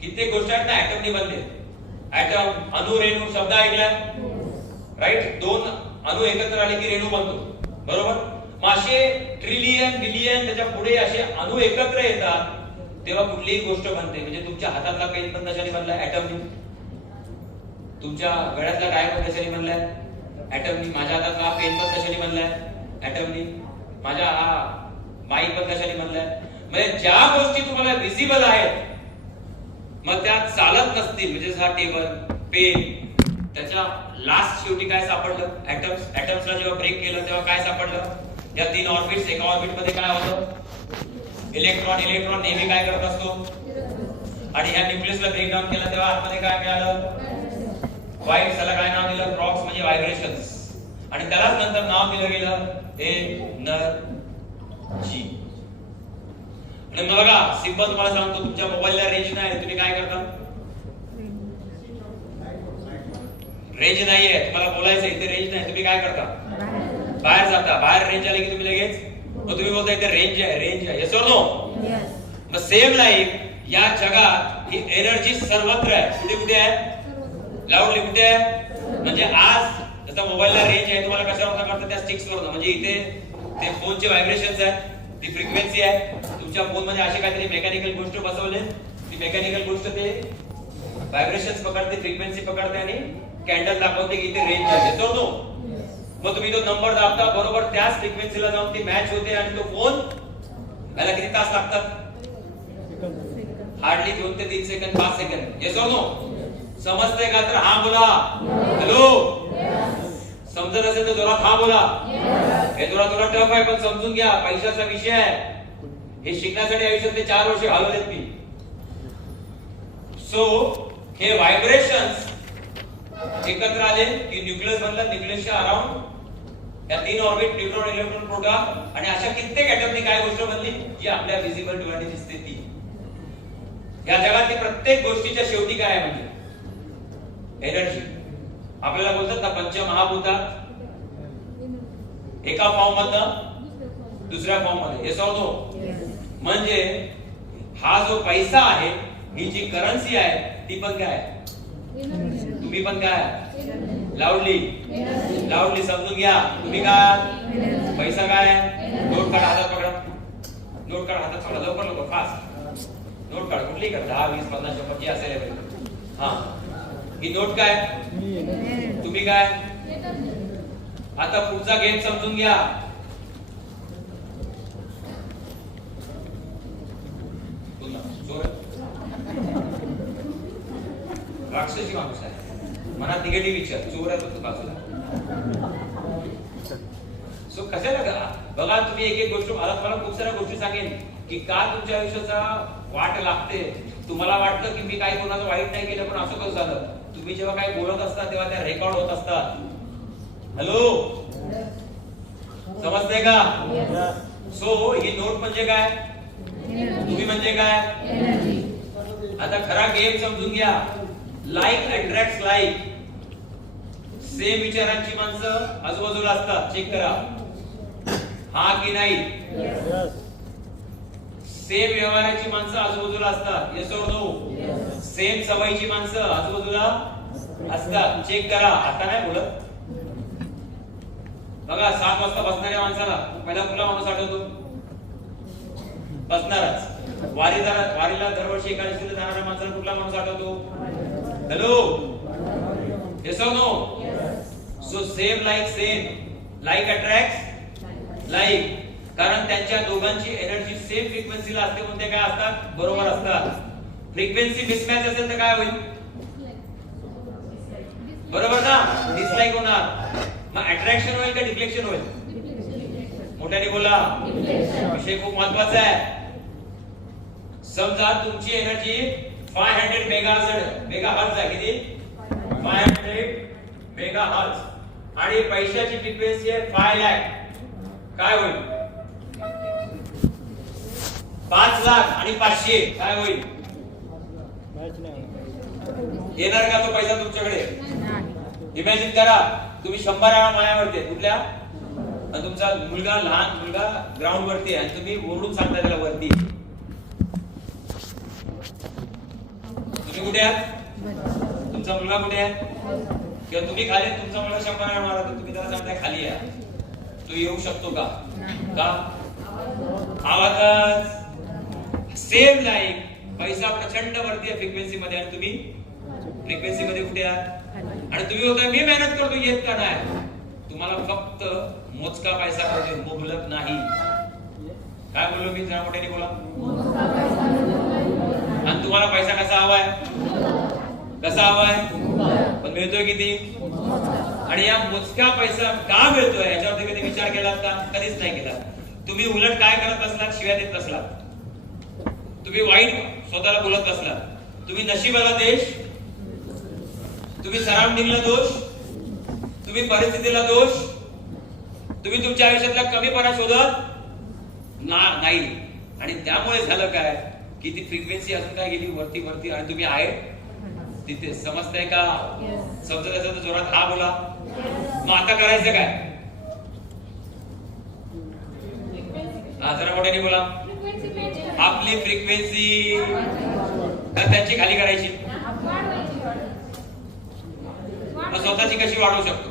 कित्येक गोष्टी आहेत ना ऍटमने बनले. ऍटम, अणु, रेणू शब्द ऐकलाय? राइट? दोन अणु एकत्र आले की रेणू बनतो, बरोबर? मासे ट्रिलियन बिलियन त्याच्या पुढे असे अणु एकत्र येतात तेव्हा कुठलीही गोष्ट बनते. म्हणजे तुमच्या हातातला पेन पण कशाने बनलाय? ऍटमनी. तुमच्या गळ्यातला टाय पण कशाने बनलाय? ऍटमनी. माझ्या हातातला पेन पण कशाने बनलाय? ऍटमनी. माझ्या माईक पण कशाने बनलाय? म्हणजे ज्या गोष्टी तुम्हाला विजिबल आहेत मग त्या चालत नसतील, म्हणजे हा टेबल, पेन, त्याच्या लास्ट शेवटी काय सापडलं? ऍटम्सला जेव्हा ब्रेक केलं तेव्हा काय सापडलं? या तीन ऑर्बिट्स, एका ऑर्बिट मध्ये काय होतं? इलेक्ट्रॉन नेहमी काय करत असतो? आणि ह्या न्यूक्लियसला ब्रेकडाऊन केलं तेव्हा आतमध्ये काय मिळालं? वाइब्स. त्याला काय नाव दिलं? क्लॉक्स म्हणजे व्हायब्रेशन्स. आणि त्यालाच नंतर नाव दिलं गेलं एनर्जी. आणि मग बघा, सिंपल तुम्हाला सांगतो, तुमच्या मोबाईलला रेंज नाही, तुम्ही काय करता? रेंज नाहीये, तुम्हाला बोलायचं इथे रेंज नाही, तुम्ही काय करता? बाहेर जाता. बाहेर रेंज आली की तुम्ही लगेच मग तुम्ही बोलता इथे रेंज आहे. Yes or no? मग सेम लाईक या जगात ही एनर्जी सर्वत्र आहे. कुठे कुठे आहे? लाऊडली. कुठे आहे? म्हणजे आज जसं मोबाईलला रेंज आहे, तुम्हाला कशावर करता? त्या स्टिक्स वर. म्हणजे इथे ते फोनचे व्हायब्रेशन्स आहेत, ती फ्रिक्वेन्सी आहे. तुमच्या फोन मध्ये अशी काहीतरी मेकॅनिकल गोष्ट बसवले, ती मेकॅनिकल गोष्ट ते व्हायब्रेशन्स पकडते, फ्रिक्वेन्सी पकडते आणि कॅन्डल दाखवते की इथे रेंज आहे. येतो नो? मग तुम्ही तो नंबर दाबता, बरोबर त्याच फ्रिक्वेन्सीला जाऊन ती मॅच होते आणि तो फोन याला किती तास लागतात? हार्डली 2 ते 3 second, 5 second. Yes or no? समजतंय का? तर हा बोला. हॅलो, समजत असेल तर जोरात हा बोला. हे थोडा टफ आहे पण समजून घ्या, पैशाचा विषय आहे. हे शिकण्यासाठी आयुष्यातले 4 वर्ष घालवलेत मी. सो हे व्हायब्रेशन्स एकत्र आले की न्यूक्लियस बनला. न्यूक्लियसच्या अराउंड या 3 ऑर्बिट, न्यूट्रॉन, इलेक्ट्रॉन, प्रोटॉन आणि अशा कित्येक ऍटमनी काय गोष्ट बनली जी आपल्या विजिबल डोळ्याने दिसते ती. या जगातली प्रत्येक गोष्टीच्या शेवटी काय आहे? म्हणजे एनर्जी. आपल्याला बोलतात ना पंचमहाभूतात, एका फॉर्म मधनं दुसऱ्या फॉर्म मध्ये. Yes or no? म्हणजे हा जो पैसा आहे, ही जी करन्सी आहे, ती पण काय आहे? तुम्ही पण काय? लाऊडली समजून घ्या. तुम्ही काय? पैसा काय? नोट काढा, हातात पकडा. नोट काढा, हातात पकडा. लवकर फास्ट नोट काढा. कुठली काढा? 10, 20, 50, 100 जी असेल. हा, ही नोट काय? तुम्ही काय? आता पुढचा गेम समजून घ्या. राक्षसी माणूस आहे, मनात निगेटिव्ह विचार, चोर आहे तो बाजूला. सो कशाला बघा, तुम्ही एक एक गोष्ट, मला तुम्हाला खूप साऱ्या गोष्टी सांगेन की का तुमच्या आयुष्याचा वाट लागते. तुम्हाला वाटतं की मी काही कोणाचं वाईट नाही केलं, पण असं कसं झालं? तुम्ही जेव्हा काही बोलत असता तेव्हा त्या रेकॉर्ड होत असतात. हॅलो, समजतंय का? सो ही नोट म्हणजे काय? तुम्ही म्हणजे काय? आता खरा गेम समजून घ्या. Like attracts like. सेम विचारांची माणसं आजूबाजूला असतात. चेक करा, हा की नाही? सेम व्यवहाराची माणसं आजूबाजूला असतात. Yes or no? सेम सवयीची माणसं आजूबाजूला असतात. चेक करा. आता नाही बोलत. बघा 7 वाजता बसणाऱ्या माणसाला पहिला कुठला माणूस आठवतो? बसणारच. वारीला दरवर्षी एकादशीला जाणाऱ्या माणसाला कुठला माणूस आठवतो? Hello, yes or no? So same like attracts like. कारण त्यांच्या दोघांची एनर्जी सेम फ्रिक्वेन्सीला असते म्हणून ते काय असतात? बरोबर असतात. फ्रिक्वेन्सी मिसमॅच असेल तर काय होईल? बरोबर ना? डिसलाईक होणार. मग अट्रॅक्शन होईल का डिफ्लेक्शन होईल? मोठ्याने बोला. विषय खूप महत्वाचा आहे. समजा तुमची एनर्जी 500 मेगाहर्ट्झ आहे. किती? 500 मेगाहर्ट्झ. आणि पैशाची फ्रिक्वेन्सी आहे 5 लाख. काय होईल? 5 लाख आणि 500 काय होईल? येणार का तो पैसा तुमच्याकडे? इमॅजिन करा तुम्ही 100 वेळा मायावरती आहे. कुठल्या? आणि तुमचा लहान मुलगा ग्राउंड वरती आहे आणि तुम्ही ओरडून सांगता त्याला वरती. तुम्ही कुठे आहात? तुमचा मुलगा कुठे आहे? किंवा तुम्ही खाली, तुमचा मुलगा 100 वेळा मारला तर तुम्ही त्याला सांगताय खाली आहे. तो येऊ शकतो का? आवाजात सेम लाईक. पैसा प्रचंड वरती आहे फ्रिक्वेन्सी मध्ये आणि तुम्ही फ्रिक्वेन्सी मध्ये कुठे आहात? आणि तुम्ही होता मी मेहनत करतो, येत का नाही? तुम्हाला फक्त मोजका पैसा पाहिजे, मुबलक नाही. काय बोललो मी? जरा मोठ्याने बोला. आणि तुम्हाला पैसा कसा हवाय? कसा हवाय? पण मिळतोय किती? आणि या मोजका पैसा का मिळतोय याच्यावरती कधी विचार केलात का? कधीच नाही केला. तुम्ही उलट काय करत बसलात? शिव्या देत बसलात. तुम्ही वाईट स्वतःला बोलत बसलात. तुम्ही नशिबाला देश, तुम्ही सराउंडिंगला दोष, तुम्ही परिस्थितीला दोष, तुम्ही तुमच्या आयुष्यातला कमीपणा शोधत नाही. आणि त्यामुळे झालं काय की ती फ्रिक्वेन्सी अजून काय गेली वरती वरती आणि तुम्ही आहे तिथे. समजताय का? समजत असेल तर जोरात हा बोला. मग आता करायचं काय? जरा मोठ्याने बोला. आपली फ्रिक्वेन्सी त्यांची खाली करायची. मग स्वतःची कशी वाढवू शकतो?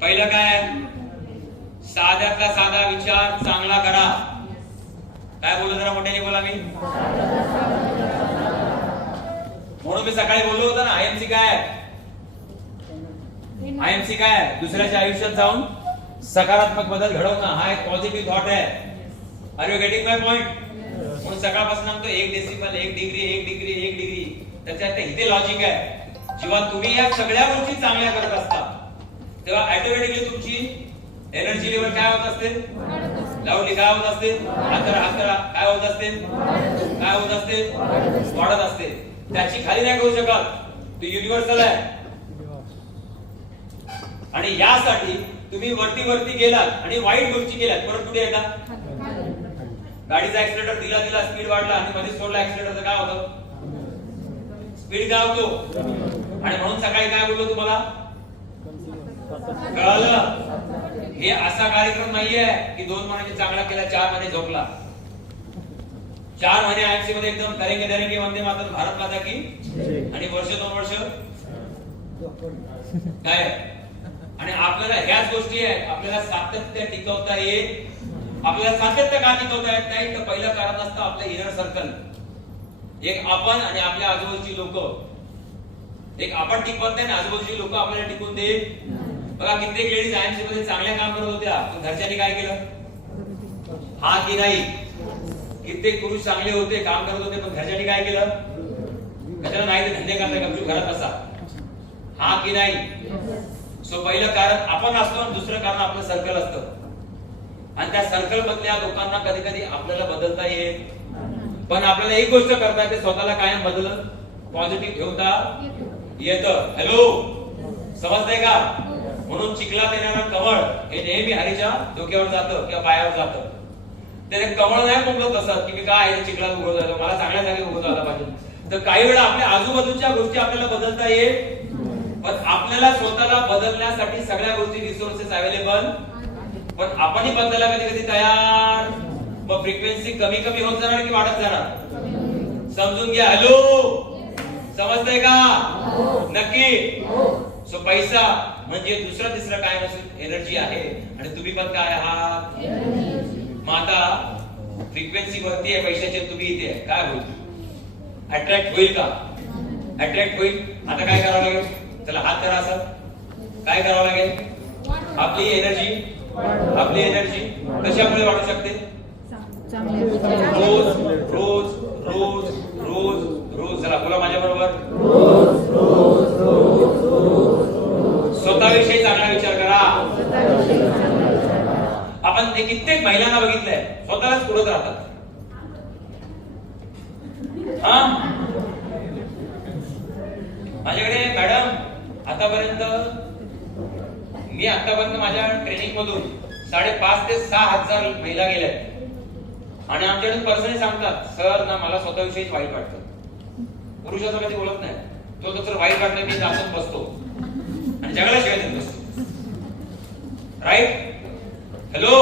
पहिलं काय? साध्यातला साधा विचार चांगला करा. काय बोललो? जरा मोठ्याने बोला. मी म्हणून मी सकाळी बोललो होतो ना, आयएमसी काय? आयएमसी काय? दुसऱ्याच्या आयुष्यात जाऊन सकारात्मक बदल घडवणं. हा एक पॉझिटिव्ह थॉट आहे. Are you getting my point? म्हणून सकाळपासून सांगतो 1 डेसिबल, 1 डिग्री, 1 डिग्री, 1 डिग्री. त्याच्यात इथे लॉजिक आहे. जेव्हा तुम्ही या सगळ्या गोष्टी चांगल्या करत असता तेव्हा ऑटोमॅटिकली तुमची एनर्जी लेवल काय होत असते? लाऊडली काय होत असते? हात करा. काय होत असते? काय होत असते? वाढत असते. त्याची खाली नाही करू शकत. तो युनिव्हर्सल आहे. आणि यासाठी तुम्ही वरती गेलात आणि वाईट गोष्टी केल्यात, परत कुठे येतात? गाडीचा ऍक्सिलेटर दिला स्पीड वाढला आणि मध्ये सोडला ऍक्सिलेटरचं काय होतं? स्पीड काय होतो? आणि म्हणून सकाळी काय बोललो तुम्हाला? कळालं? हे असा कार्यक्रम नाहीये की 2 महिने चांगला केला, 4 महिने झोपला. 4 महिने आयएमसी मध्ये एकदम करेंगे वंदे मातरम, भारत माता की. आणि वर्ष 2 वर्ष काय? आणि आपल्याला ह्याच गोष्टी आहेत. आपल्याला सातत्य टिकवता येईल. आपल्याला सातत्य का टिकवता येत नाही? तर पहिलं कारण असतं आपलं इनर सर्कल. एक आपण आणि आपल्या आजूबाजूची लोक. एक आपण टिकवत नाही, आजूबाजूची लोक आपल्याला टिकून देईल. बघा कित्येक लेडीज आयएमसी मध्ये चांगल्या काम करत होत्या, पण घरच्यांनी काय केलं? हा की नाही? कित्येक पुरुष चांगले होते, काम करत होते, पण घरच्यांनी काय केलं? कशाला नाही ते धंदे करताय, गपचूप घरात बसा. हा की नाही? सो पहिलं कारण आपण असतो आणि दुसरं कारण आपलं सर्कल असतं. आणि त्या सर्कल मधल्या लोकांना कधी कधी आपल्याला बदलता येईल, पण आपल्याला एक गोष्ट करता येते, स्वतःला कायम बदलत पॉझिटिव्ह ठेवता येतं. हॅलो, समजतंय का? म्हणून चिखलात येणारा कमळ हे नेहमी हरीच्या डोक्यावर जातं किंवा पायावर जातं. ते कमळ नाही उगवत असत की मी काय चिखलात उगवत झालो, मला चांगल्या जागी उगवत आला पाहिजे. तर काही वेळा आपल्या आजूबाजूच्या गोष्टी आपल्याला बदलता येईल, पण आपल्याला स्वतःला बदलण्यासाठी सगळ्या गोष्टी रिसोर्सेस अवेलेबल, पण आपणही बदलायला कधी कधी तयार. मग फ्रिक्वेन्सी कमी कमी होत जाणार की वाढत जाणार? समजून घ्या. हॅलो, समजतंय का? नक्की. सो पैसा म्हणजे दुसरं तिसरं काय नसून एनर्जी आहे आणि तुम्ही पण काय आहात? मग आता फ्रिक्वेन्सी वरती आहे पैशाची, तुम्ही इथे आहे, काय होईल? अट्रॅक्ट होईल का? अट्रॅक्ट होईल. आता काय करावं लागेल? चला हात करा. असं काय करावं लागेल? आपली एनर्जी कशामुळे वाढू शकते? रोज रोज रोज रोज रोज. चला बोला माझ्या बरोबर. स्वतःविषयी चांगला विचार करा. आपण ते कित्येक महिलांना बघितलंय, स्वतःलाच पुढत राहतात. माझ्याकडे मॅडम आतापर्यंत माझ्या ट्रेनिंग मधून 5,500 ते 6,000 महिला गेल्यात आणि आमच्याकडून पर्सनली सांगतात, सर ना मला स्वतःविषयीच वाईट वाटतं. पुरुषाचं कधी बोलत नाही, तो तर वाईट वाटलं मी जाऊन बसतो आणि जगाला शिवाय देत बसतो. राईट? हॅलो.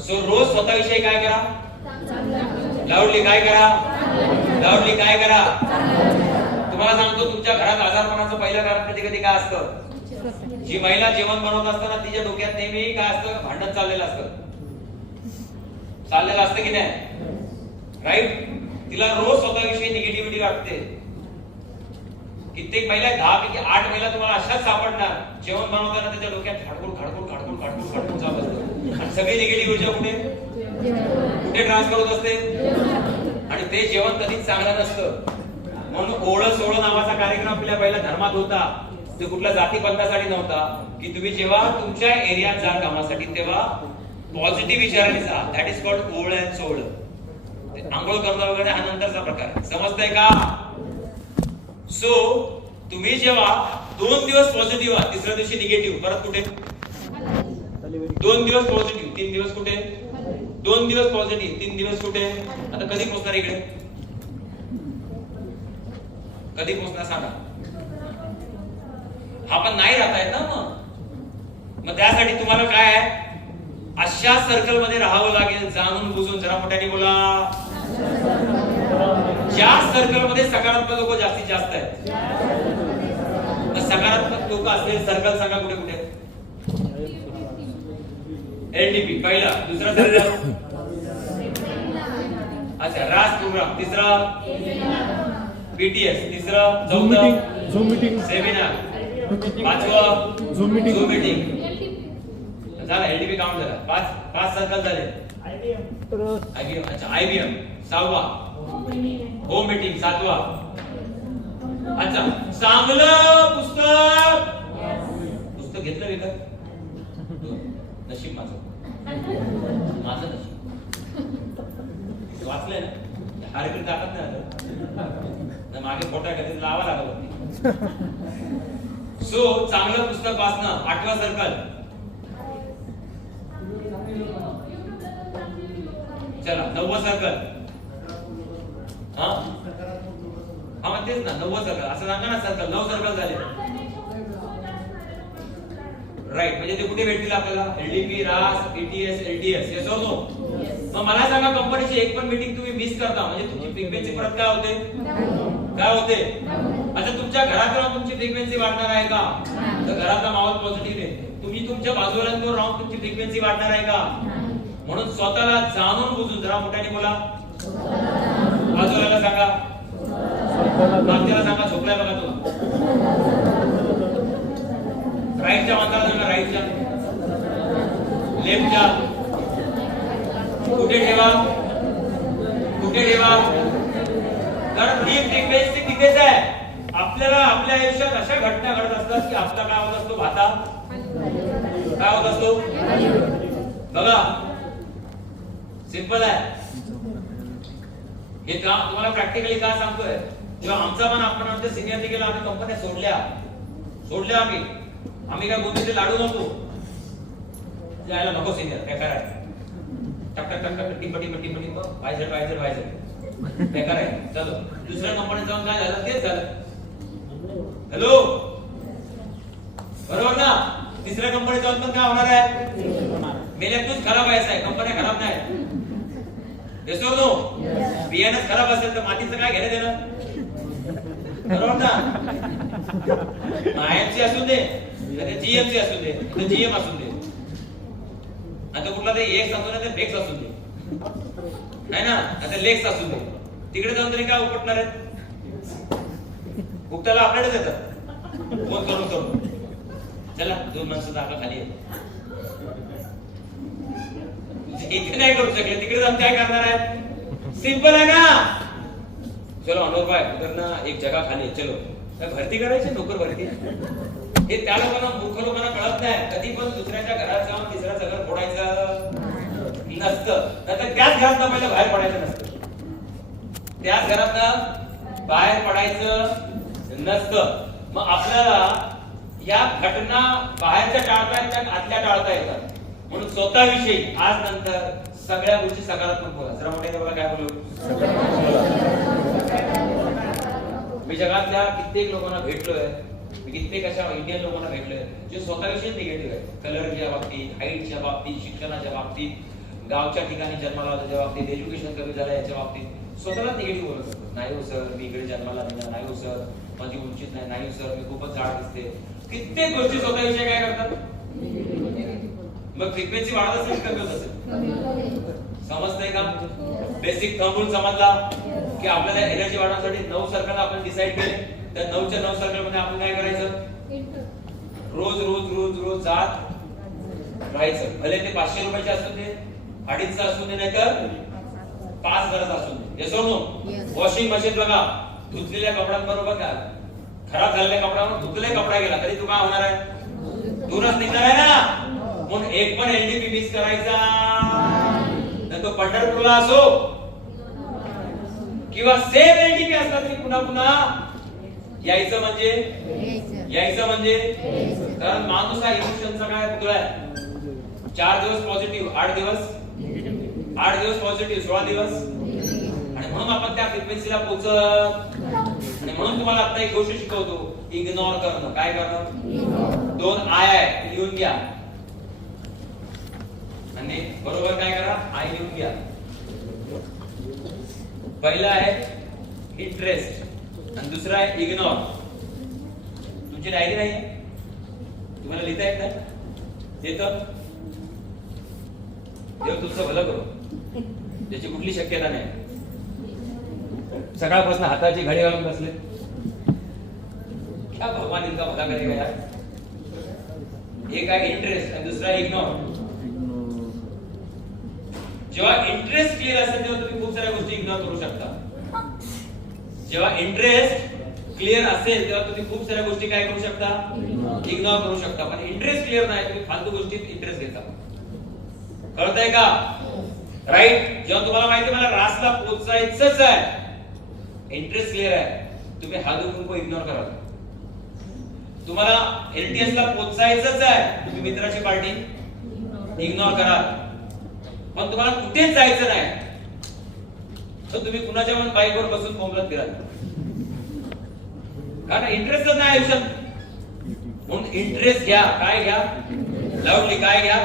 सो रोज स्वतःविषयी काय करा? लाऊडली काय करा? लाऊडली काय करा? तुम्हाला सांगतो, तुमच्या घरात आजारपणाचं पहिलं कारण कधी कधी काय असतं? जी महिला जेवण बनवत असताना तिच्या डोक्यात नेहमी काय असतं? भांडण चाललेलं असतं की नाही? राईट? तिला रोज स्वतःविषयी निगेटिव्हिटी वाटते. कित्येक महिला, 10 पैकी 8 महिला तुम्हाला अशाच सापडणार, जेवण बनवताना त्याच्या डोक्यात खाडखुड चालू असतं आणि सगळी निगेटिव्ह ऊर्जा कुठे ट्रान्सफर होत असते आणि ते जेवण कधीच चांगलं नसतं. म्हणून ओळख सोळं नावाचा कार्यक्रम आपल्या पहिल्या धर्मात होता. ते कुठल्या जातीपंथासाठी नव्हता, की तुम्ही जेव्हा तुमच्या एरियात जा कामासाठी तेव्हा पॉझिटिव्ह विचाराने जा. दॅट इज कॉल्ड ओळ अँड सोळ. आंघोळ करणं वगैरे हा नंतरचा प्रकार. समजतंय का? सो तुम्ही जेव्हा 2 दिवस पॉझिटिव्ह आहात, तिसऱ्या दिवशी निगेटिव्ह, परत कुठे? 2 दिवस पॉझिटिव्ह, 3 दिवस कुठे? 2 दिवस पॉझिटिव्ह, 3 दिवस कुठे? आता कधी पोहोचणार इकडे? कधी पोहोचणार सांगा? हा पण नाही राहता येत ना. मग त्यासाठी तुम्हाला काय आहे? अशा सर्कल मध्ये राहावं लागेल, जाणून बुजून. जरा मोठ्याने बोला. ज्या सर्कल मध्ये सकारात्मक लोक जास्तीत जास्त आहेत. सकारात्मक लोक असलेले सर्कल सांगा कुठे कुठे? एलडीपी पहिला. दुसरा सर्कल? अच्छा, राज प्रोग्राम. तिसरा पीटीएस. तिसरा झूम मीटिंग सेमिनार. पाचवा झूम मीटिंग. झाला. एलडीपी काउंट झाला. 5 सर्कल झाले. आयबीएम. अच्छा, आयबीएम 6वा. होम मीटिंग 7वा. अच्छा, चांगलं पुस्तक घेतलं विकत? नशीब माझं नशीब. वाचलंय ना? हारेकडे टाकत नाही. मागे फोटा कधी लावा लागत होती. सो चांगलं पुस्तक वाचणं 8वा सर्कल. चला 9वा सर्कल. मग तेच ना 9वा सर्कल असं सांगा ना. सर्कल 9 सर्कल झाले. राईट. म्हणजे ते कुठे भेटतील आपल्याला? एलडीपी, रास, PTS, LTS. Yes or no? मग मला सांगा, कंपनीची एक पण मीटिंग तुम्ही मिस करता म्हणजे तुमची फ्रिक्वेन्सी परत काय होते? अच्छा, तुमच्या घरात राहून तुमची फ्रिक्वेन्सी वाढणार आहे का? तर घरातला माहोल पॉझिटिव्ह आहे. तुम्ही तुमच्या बाजूवाल्यांवर राहून तुमची फ्रिक्वेन्सी वाढणार आहे का? म्हणून स्वतःला जाणून बुजून. जरा मोठ्याने बोला. बाजूला सांगा, मागच्याला सांगा, झोपलाय बघा तो. राईटच्या माणसाला सांगा, राईटच्या. लेफ्टच्या. कुठे ठेवा? कारण ही फ्रिक्वेन्सी तिथेच आहे. आपल्याला आपल्या आयुष्यात अशा घटना घडत असतात की आपला काय होत असतो? भाता काय होत असतो? बघा, सिंपल आहे हे. का तुम्हाला प्रॅक्टिकली काय सांगतोय? जेव्हा आमचा पण आपण आमच्या सिनियरने गेलो, आम्ही कंपन्या सोडल्या आम्ही काय गोंदीचे लाडू नव्हतो. जायला नको सिनियर काय करायचं? टक टिंबटी व्हायचं बेकार आहे. चलो दुसऱ्या कंपनीत जाऊन काय झालं? तेच झालं. हॅलो, बरोबर ना? तिसऱ्या कंपनीत जाऊन पण काय होणार आहे? मेल्यातूच खराब व्हायचं आहे. कंपन्या खराब नाही. Yes or no? बियाणंच खराब असेल तर मातीचं काय घेणं देणं? बरोबर ना? आयएमसी असू दे, जीएमसी असू दे, जीएम असू दे, आता कुठला तरी एक्स असू दे, एक्स असू दे, है ना? आता लेक्स असू दे, तिकडे जाऊन तरी काय उपटणार आहे? उपटायला आपल्याकडेच येतात फोन करून करून. चला 2 माणसं जागा खाली आहे. इथे नाही करू शकले, तिकडे जाऊन काय करणार आहे? सिंपल आहे ना. चलो अनोर भाई उधर ना एक जगह खाली आहे, चलो काय भरती करायची, नोकर भरती. हे त्या लोकांना, मूर्ख लोकांना कळत नाही. कधी पण दुसऱ्याच्या घरात जाऊन तिसऱ्याचं घर फोडायचं नसतं, नाहीतर त्याच घरात पहिलं बाहेर पडायचं नसतं, त्याच घरात बाहेर पडायचं नसतं. मग आपल्याला या घटना बाहेरच्या टाळता येतात, आतल्या टाळता येतात. म्हणून स्वतःविषयी आज नंतर सगळ्या गोष्टी सकारात्मक बोला. जरा मोठ्या बोला. काय बोलू? मी जगातल्या कित्येक लोकांना भेटलोय, कित्येक अशा इंडियन लोकांना भेटलोय जे स्वतःविषयी निगेटिव्ह आहेत. कलरच्या बाबतीत, हाईटच्या बाबतीत, शिक्षणाच्या बाबतीत, गावच्या ठिकाणी जन्माला आल्याच्या बाबतीत, एज्युकेशन कमी झालं याच्या बाबतीत स्वतःला निगेटिव्ह बोलत असतो. नाही हो सर, मी इकडे जन्माला नाही, नाही हो सर माझी उंचीच नाही, नाही हो सर मी खूपच जाड दिसते. कित्येक गोष्टी स्वतःविषयी काय करतात? मग फ्रिक्वेन्सी वाढत असेल, कमी होत असेल? समजतंय का? बेसिक थंब रूल समजला की आपल्याला एनर्जी वाढवण्यासाठी 9 सर्कल आपण डिसाइड केले. त्या 9च्या 9 सर्कल मध्ये आपण काय करायचं? रोज रोज रोज रोज जात राहायचं. भले ते 500 रुपयाचे असू दे, 250 असू दे, नाहीतर 5 गरज असू दे. Yes or no? Washing machine बघा, धुतलेल्या कपड्यांबरोबर का खराब झालेल्या कपड्यावर धुतलेला कपडा गेला तरी तू काय होणार आहे? धुवूनच निघणार आहे ना. म्हणून एक पण एलडीपी मिस करायचा नाही. तो पंढरपूरला असो किंवा सेम एलडीपी असला तरी पुन्हा पुन्हा यायचं म्हणजे कारण माणूस हा इमोशनचा काय पुतळा आहे. 4 दिवस पॉझिटिव्ह, 8 दिवस पॉझिटिव्ह, 16 दिवस. आणि म्हणून आपण त्या फ्रिक्वेन्सीला पोहोचत. आणि म्हणून तुम्हाला आता एक गोष्ट शिकवतो, इग्नोर करणं. काय करणं? 2 आय आहे, लिहून घ्या. आणि बरोबर काय करा? आय लिहून घ्या. पहिला आहे इंटरेस्ट आणि दुसरा आहे इग्नोर. तुमची डायरी नाही तुम्हाला लिहिता येत नाही? येतं? देव तुमचं भलं करो, त्याची कुठली शक्यता नाही. सकाळपासून हाताची घडी घालून बसले, क्या भगवान इनका भला करेगा यार. एक आहे इंटरेस्ट आणि दुसरा इग्नोर. जेव्हा इंटरेस्ट क्लिअर असेल तेव्हा तुम्ही खूप साऱ्या गोष्टी इग्नोर करू शकता. जेव्हा इंटरेस्ट क्लिअर असेल तेव्हा तुम्ही खूप साऱ्या गोष्टी काय करू शकता? इग्नोर करू शकता. पण इंटरेस्ट क्लिअर नाही, तुम्ही फालतू गोष्टीत इंटरेस्ट घेता. कळतंय का? राईट. जेव्हा तुम्हाला माहिती मला रासला पोहोचायचंच आहे, इंटरेस्ट क्लिअर आहे, तुम्ही हळू कुंकू इग्नोर करा. तुम्हाला एलटीएस ला पोहोचायचंच आहे, तुम्ही मित्राची पार्टी इग्नोर करा. पण तुम्हाला कुठेच जायचं नाही तर तुम्ही कुणाच्या पण बाईकवर बसून बोंबलत फिरा, कारण इंटरेस्टच नाही आयुष्यात. म्हणून इंटरेस्ट घ्या. काय घ्या? लाऊडली काय घ्या?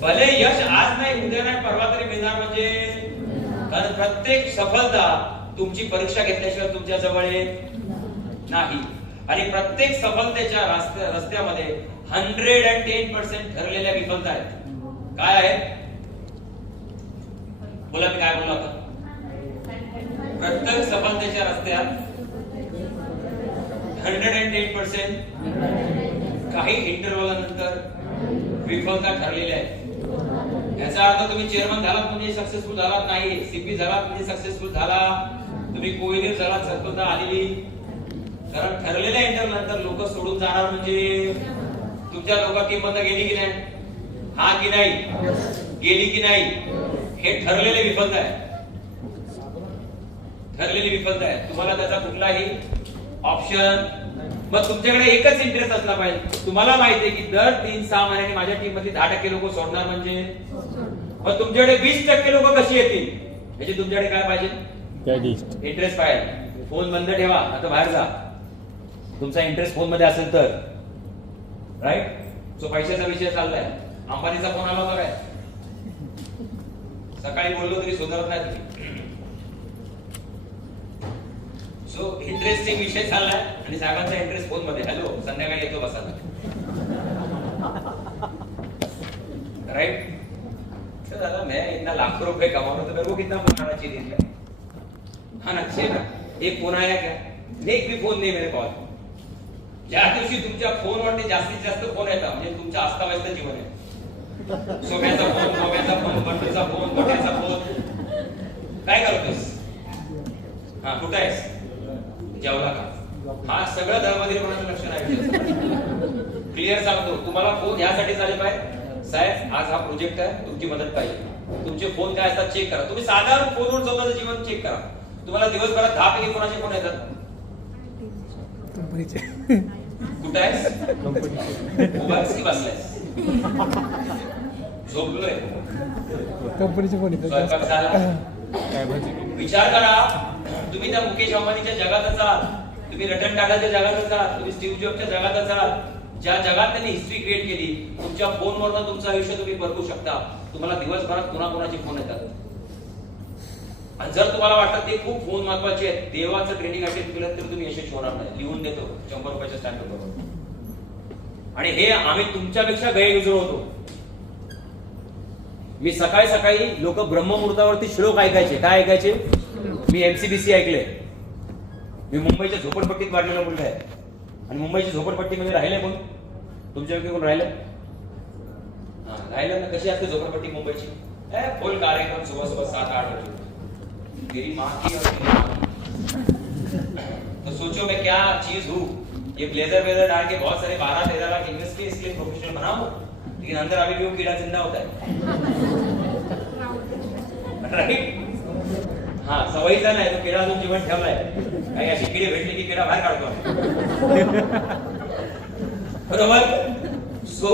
भले यश आज नाही, उद्या नाही, परवा तरी मिळणार. म्हणजे कारण प्रत्येक सफलता तुमची परीक्षा घेतल्याशिवाय तुमच्या जवळ येत नाही. आणि प्रत्येक सफलतेच्या रस्त्यामध्ये 110% ठरलेल्या विफलता आहेत. काय आहेत? बोला, मी काय बोललो आता? प्रत्येक सफलतेच्या रस्त्यात 110% काही इंटरव्हल नंतर विफलता ठरलेल्या आहेत. याचा अर्थ तुम्ही चेअरमन झालात म्हणजे सक्सेसफुल झालात नाही, सीपी झालात म्हणजे सक्सेसफुल झाला, तुम्ही कोहिनूर झालात सफलता आलेली. कारण ठरलेल्या इंटरव्हल नंतर लोक सोडून जाणार म्हणजे तुमच्या लोक टीम मध्ये गेली की नाही? हा की नाही? गेली की नाही? हे ठरलेले विफलता आहे. ठरलेली विफलता आहे. तुम्हाला त्याचा कुठलाही ऑप्शन, मग तुमच्याकडे एकच इंटरेस्ट असला पाहिजे. तुम्हाला माहिती आहे की दर 3-6 महिन्यांनी माझ्या टीम मधली 10% लोक सोडणार म्हणजे, मग तुमच्याकडे 20% लोक कशी येतील याची तुमच्याकडे काय पाहिजे? इंटरेस्ट पाहिजे. फोन बंद ठेवा, आता बाहेर जा. तुमचा इंटरेस्ट फोन मध्ये असेल तर, राईट. सो पैशाचा विषय चाललाय. अंबानीचा फोन आला होता काय? सकाळी बोललो तरी सुधारत नाही तुम्ही. सो इंटरेस्टिंग विषय चाललाय आणि साहेबांचा इंटरेस्ट फोन मध्ये. हॅलो, संध्याकाळी येतो बसायला. राइट. तो दादा मैं इतना लाखों रुपए कमा रहा हूं तो मेरे को कितना फोन आना चाहिए दिन में? हाँ ना, चाहिए ना. एक फोन आया क्या? एक भी फोन नहीं मेरे कॉल. ज्या दिवशी तुमच्या फोनवरती जास्तीत जास्त फोन येतात म्हणजे तुमच्या अस्ताव्यस्त जीवन आहे. सोम्याचा फोन, मोम्याचा फोन, बंडूचा फोन, बट्याचा फोन. काय करतोस? हा, कुठं आहेस? जेवला का? हा सगळं धर्मनिर्माणाचं लक्षण आहे. क्लिअर सांगतो तुम्हाला. फोन यासाठी झाले पाहिजे साहेब, आज हा प्रोजेक्ट आहे, तुमची मदत पाहिजे. तुमचे फोन काय असतात चेक करा. तुम्ही साधारण फोनवर स्वतःचं जीवन चेक करा. तुम्हाला दिवसभरात 10 पैकी कोणाचे फोन येतात? कुठं आहेस? उभाच की बसलायस? झोपलोय? कंपनीचे फोन येतात. स्वयंपाक झाला? विचार करा. तुम्ही त्या मुकेश अंबानीच्या जगात असाल, तुम्ही रतन टाटाच्या जगात असाल, तुम्ही स्टीव्ह जॉबच्या जगात असाल, ज्या जगात त्यांनी हिस्ट्री क्रिएट केली. तुमच्या फोनवरनं तुमचं आयुष्य तुम्ही बदलू शकता. तुम्हाला दिवसभरात कोणाकोणाचे फोन येतात. आणि जर तुम्हाला वाटतं ते खूप फोन महत्वाचे आहेत, देवाचं ट्रेनिंग अटेंड केलं तर तुम्ही यशस्वी होणार नाही. लिहून देतो 100 रुपयाच्या स्टॅम्पवर. आणि हे आम्ही तुमच्यापेक्षा गैरहजर होतो. मी सकाळी सकाळी लोक ब्रह्ममुहूर्तावरती श्लोक ऐकायचे. काय ऐकायचे? मी MCBC ऐकले. मी मुंबईच्या झोपडपट्टीत वाढलेला मुलगा आहे. आणि मुंबईची झोपडपट्टीमध्ये राहिले कोण? तुमच्यापैकी कोण राहिलं? राहिलं ना. कशी असते झोपडपट्टी मुंबईची? फुल कार्यक्रम सुबह सुबह 7-8 बजे. मेरी माँ की और मेरी माँ की. तो सोचो मैं क्या चीज हूँ. ये ब्लेजर वेजर डाल के बहुत सारे 12-13 लाख इन्वेस्ट किए इसलिए प्रोफेशनल बना हूँ, लेकिन अंदर अभी भी वो कीड़ा जिंदा होता है. राइट. हाँ, सवयीचा नाही तो किडा अजून जीवन ठेवलाय. काही अशी किडे भेटले की किडा बाहेर काढतो. बरोबर. So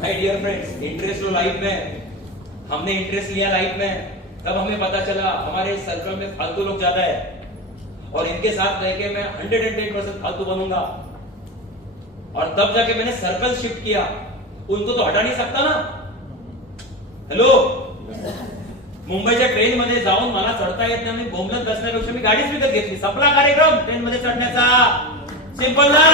my dear friends, interest लो लाइफ में. हमने इंटरेस्ट लिया लाइफ में, तब हमें पता चला हमारे सर्कल में फालतू लोग ज्यादा है और इनके साथ रह के मैं 110% फालतू बनूंगा. और तब जाके मैंने सर्कल शिफ्ट किया. उनको तो हटा नहीं सकता ना. हेलो, मुंबईच्या ट्रेन मध्ये जाऊन मला चढता येत नाही. बोंबलत बसण्यापेक्षा मी गाडीच विकत घेतली. संपला कार्यक्रम ट्रेन मध्ये चढण्याचा. सिंपल ना.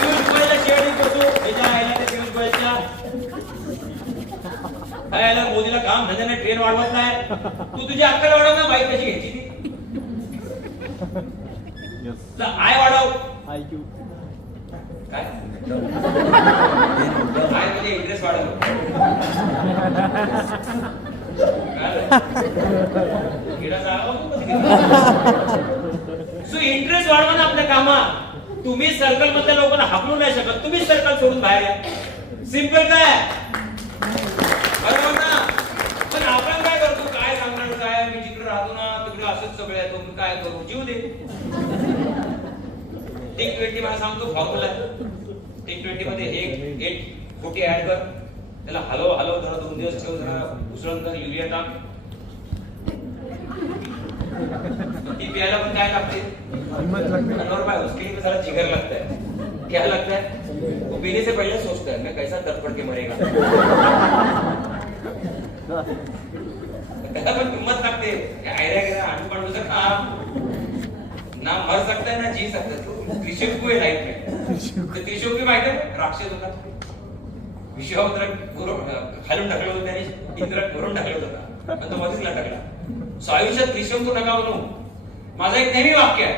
पियुष गोयलला शेअरिंग करतो. त्याच्या आईला ते पियुष गोयलच्या आईला मोदीला काम धंद्याने ट्रेन वाढवत नाही. तू तुझी अक्कल वाढव ना. बाईक कशी घ्यायची ती? आय वाढव. IQ. काय आय मध्ये इंटरेस्ट वाढव. सो इंटरेस्ट वाढवा ना आपल्या कामात. तुम्ही सर्कल मधल्या लोकांना हाकलू नाही शकत. तुम्ही सर्कल सोडून बाहेर या. सिंपल काय? बरोबर ना. पण आपण काय करतो? काय सांगणार? काय मी जिकडे राहतो ना तिकडे असंच सगळे आहे. तुम्ही काय करू? जीव दे. टिक 20 मला सांगतो फॉर्म्युला आहे. टिक 20 मध्ये एक खोटी ऍड कर. त्याला हलव हलव जरा 2 दिवस ठेव. जरा उसळून कर. युरिया टाक. ती प्यायला पण काय लागते? हिम्मत लगती है. और भाई उसके लिए जरा जिगर लगता है. क्या लगता है? वो पीने से पहले सोचता है मैं कैसा तड़पड़ के मरेगा. त्याला पण हिम्मत लागते. आयडिया केला आठवण पाडूचं काम ना. मर सकता है ना जी सकता है. त्रिशूल है लाइफ में. त्रिशूल की माहिती आहे? राक्षस होता. विश्वामित्र खालून टाकलं होतं त्याने. इंद्र करून टाकलं होतं. पण तो मध्येच लटकला. आयुष्यात त्रिशूल तो नका बनवू. माझं एक नेहमी वाक्य आहे.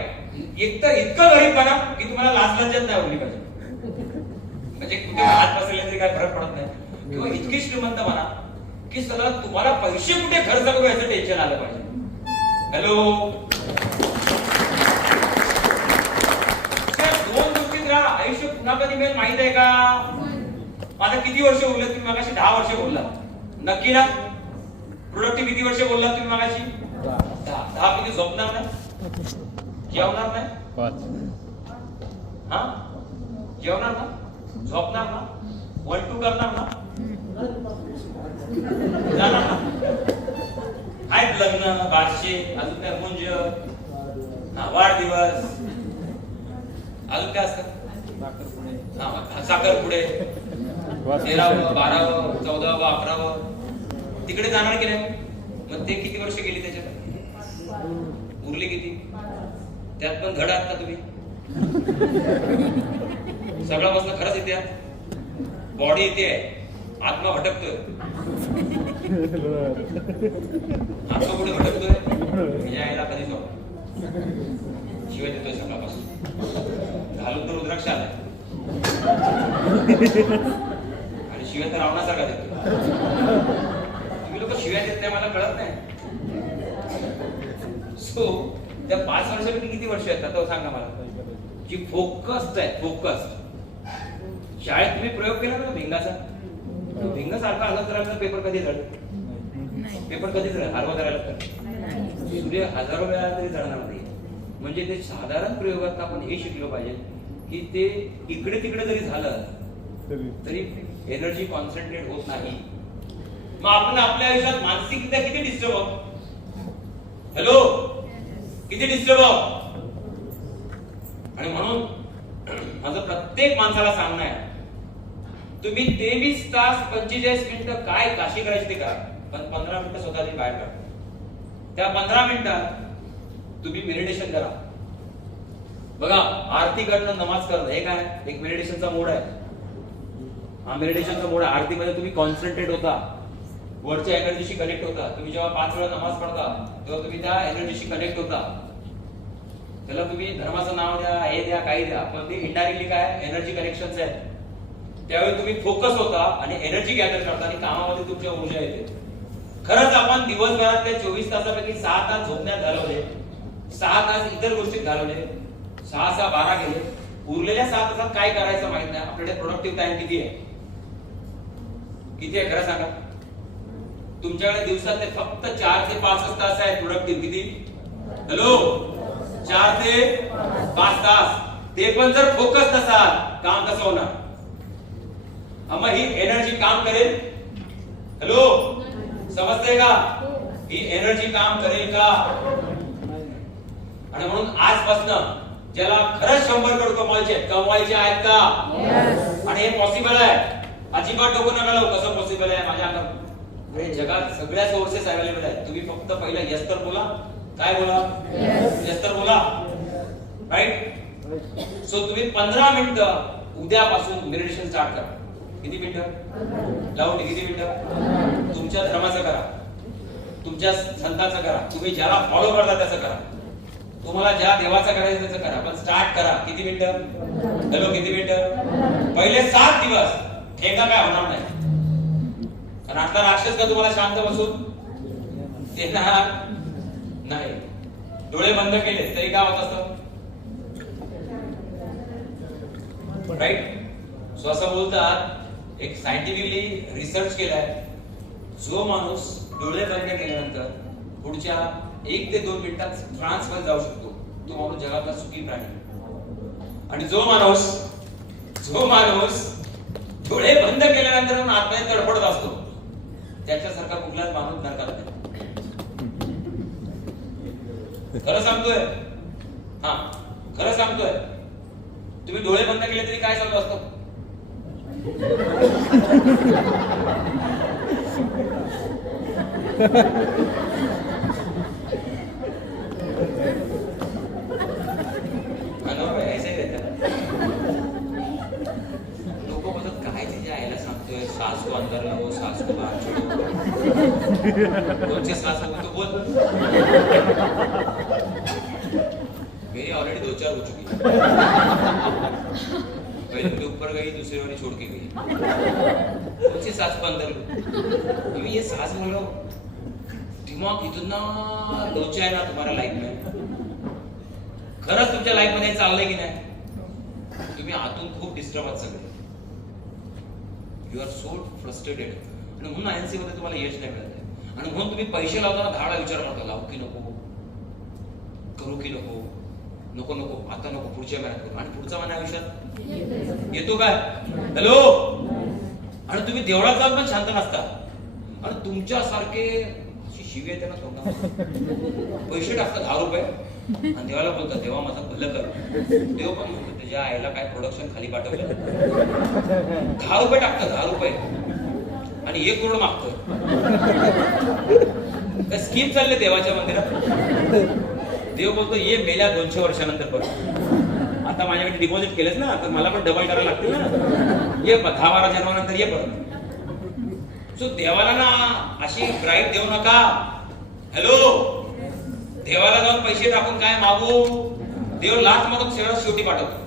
एक तर इतकं गरीब बना की तुम्हाला लाज लज्जत नाही उरली पाहिजे. म्हणजे कुठे हात बसले तरी काय फरक पडत नाही. किंवा इतकी श्रीमंत बना की सगळं तुम्हाला पैसे कुठे खर्च करू याचं टेन्शन आलं पाहिजे. हॅलो, दोन गोष्टीत राहा. आयुष्य पुन्हा कधी मिळेल माहित आहे का? माझं किती वर्ष बोलले तुम्ही मगाशी? 10 वर्ष बोलला. नक्की ना? प्रोडक्टिव्ह किती वर्ष बोलला तुम्ही मगाशी? 10 पैकी झोपणार नाही? जेवणार नाही? 5. हा, जेवणार ना? झोपणार ना? 1-2 करणार ना? जाणार ना? आहेत लग्न, बारशे, अजून काय मुंज, वाढदिवस, अजून काय असतं? साखरपुडे, 13व, 12व, 14व, 11व. तिकडे जाणार की नाही? मग ते किती वर्ष गेली त्याच्यात? उरली किती? त्यात पण धड आहात का तुम्ही? सगळा बसणं खरंच येते, बॉडी येते, आत्मा भटकतोय, आत्मा कुठे भटकतोय यायला कधी जाऊ शिवाय देतोय सकाळपासून, घालून तर रुद्राक्ष आलाय आणि शिवाय तर रावणासारखा देतोय. तुम्ही लोक शिवाय देत नाही मला कळत नाही. सो त्या 5 वर्षापैकी किती वर्ष आहेत आता सांगा मला, जी फोकस्ड आहे, फोकस्ड. शाळेत तुम्ही प्रयोग केला ना भिंगाचा, भिंग सारखा हलत राहिला तर पेपर कधी जळ, पेपर कधी जळ, हलवत राहिला तर सूर्य हजारो वेळा तरी जळणार नाही. म्हणजे ते साधारण प्रयोगात आपण हे शिकलो पाहिजे की ते इकडे तिकडे जरी झालं तरी एनर्जी कॉन्सन्ट्रेट होत नाही. मग आपण आपल्या आयुष्यात मानसिकरित्या किती डिस्टर्ब आहोत, हॅलो, किती डिस्टर्ब आहोत. आणि म्हणून माझं प्रत्येक माणसाला सांगणं आहे, तुम्ही 23 तास 45 मिनिटं काय काशी करायची ते करा, पण 15 मिनिटं स्वतःची बाहेर काढा. त्या 15 मिनिटात तुम्ही मेडिटेशन करा. बघा, आरती करणं, नमाज करणं हे काय, एक मेडिटेशनचा मोड आहे. हा मेडिटेशनचा मोड आहे. आरतीमध्ये तुम्ही कॉन्सन्ट्रेट होता, वरच्या एनर्जीशी कनेक्ट होता. तुम्ही जेव्हा 5 वेळा नमाज पडता तेव्हा तुम्ही त्या एनर्जीशी कनेक्ट होता. त्याला तुम्ही धर्माचं नाव द्या, हे द्या, काही द्या, पण ते इनडायरेक्टली काय एनर्जी कनेक्शन्स आहे. त्यावेळी तुम्ही फोकस होता आणि एनर्जी गॅदर करता आणि कामामध्ये तुमची ऊर्जा येते. खरंच आपण दिवसभरातल्या 24 तासापैकी 6 तास झोपण्यात घालवले, 6 तास इतर गोष्टीत घालवले, 6 12 गेले. उरलेल्या 7 तासात काय करायचं माहित नाही. आपल्याकडे प्रोडक्टिव्ह टाइम किती आहे, किती आहे खरं सांगा. तुमच्याकडे दिवसातले फक्त 4 ते 5 तास आहे प्रोडक्टिव्ह. किती, हॅलो, 4 ते 5 तास. ते पण जर फोकस नसाल काम कसं होणार. मग ही एनर्जी काम करेल, हॅलो, समजते का, ही एनर्जी काम करेल का. आणि म्हणून आजपासून ज्याला खरंच 100 करोड कमवायचे आहेत का, आणि हे पॉसिबल आहे, अजिबात डोकं नका लावू कसं पॉसिबल आहे माझ्या अंगात. जगात सगळ्या सोर्सेस अवेलेबल आहेत. तुम्ही फक्त पहिला यस तर बोला. काय बोला, यस तर बोला, राईट. सो तुम्ही 15 मिनिटं उद्यापासून मेडिटेशन स्टार्ट करा. किती मिनिटं लावून, किती मिनिटं तुमच्या धर्माचं करा, तुमच्या संतांचं करा, तुम्ही ज्याला फॉलो करता त्याचं करा, तुम्हाला ज्या देवाचं करायचं त्याचं करा, पण स्टार्ट करा. किती मिनिटं, हॅलो, किती मिनिटं. पहिले 7 दिवस ठेका काय होणार नाही. आणि आता राक्षस का तुम्हाला शांत बसून देणार नाही. डोळे बंद केले तरी काय होत असतं, राईट. सो असं बोलतात, एक सायंटिफिकली रिसर्च केलाय, जो माणूस डोळे बंद केल्यानंतर पुढच्या 1 ते 2 मिनिटात ट्रान्स मध्ये जाऊ शकतो तो माणूस जगातला सुखी प्राणी. आणि जो माणूस डोळे बंद केल्यानंतर आत्म्यात तडफडत असतो त्याच्यासारखा कुठलाच माणूस नरकात नाही. खरं सांगतोय, हा खरं सांगतोय. तुम्ही डोळे बंद केले तरी काय चालू असतं, लोक बोलत काय तिच्या आईला सांगतोय, सास को अंदर लावो, सास को बाहर छोडो. कोणचे सास हो तो बोल. मेरी ऑलरेडी 2-4 हो चुकी. पहले उनके ऊपर गई, दूसरी वाली छोड़ के गई. कौन सी सास को अंदर लो. ये सास बोल रहा हूँ, दिमाग इतना लोचा है ना तुम्हारा लाइफ में. खरंच तुमच्या लाईफ मध्ये चाललंय की नाही. तुम्ही आतून खूप डिस्टर्ब आहात सगळे. You are so frustrated. आणि म्हणून आयएनसी मध्ये तुम्हाला यश नाही मिळत आहे. आणि म्हणून तुम्ही पैसे लावताना 10 वेळा विचार करता, लावू की नको, करू की नको, नको नको, आता नको, पुढच्या महिन्यात करू. आणि पुढचा महिना आयुष्यात येतो काय, हॅलो. आणि तुम्ही देवळात जात पण शांत नसता. आणि तुमच्यासारखे शिवी येते ना तोंडात, पैसे टाकतात 10 रुपये आणि देवाला बोलतात, देवा माझं भलं कर. देव पण म्हणतो, त्याच्या आईला काय प्रोडक्शन खाली पाठवलं. 10 रुपये टाकतात, 10 रुपये, आणि 1 करोड मागतो. स्कीम चालले देवाच्या मंदिरात. देव बोलतो ये मेल्या 200 वर्षानंतर परत. आता माझ्याकडे डिपॉझिट केलंच ना, तर मला पण डबल करायला लागतील ना. ये 10-12 जन्मानंतर ये परत. सो देवाला ना अशी ग्राईट देऊ नका. हॅलो, देवाला जाऊन पैसे टाकून काय मागू? देव लाच मग शेवटी पाठवतो.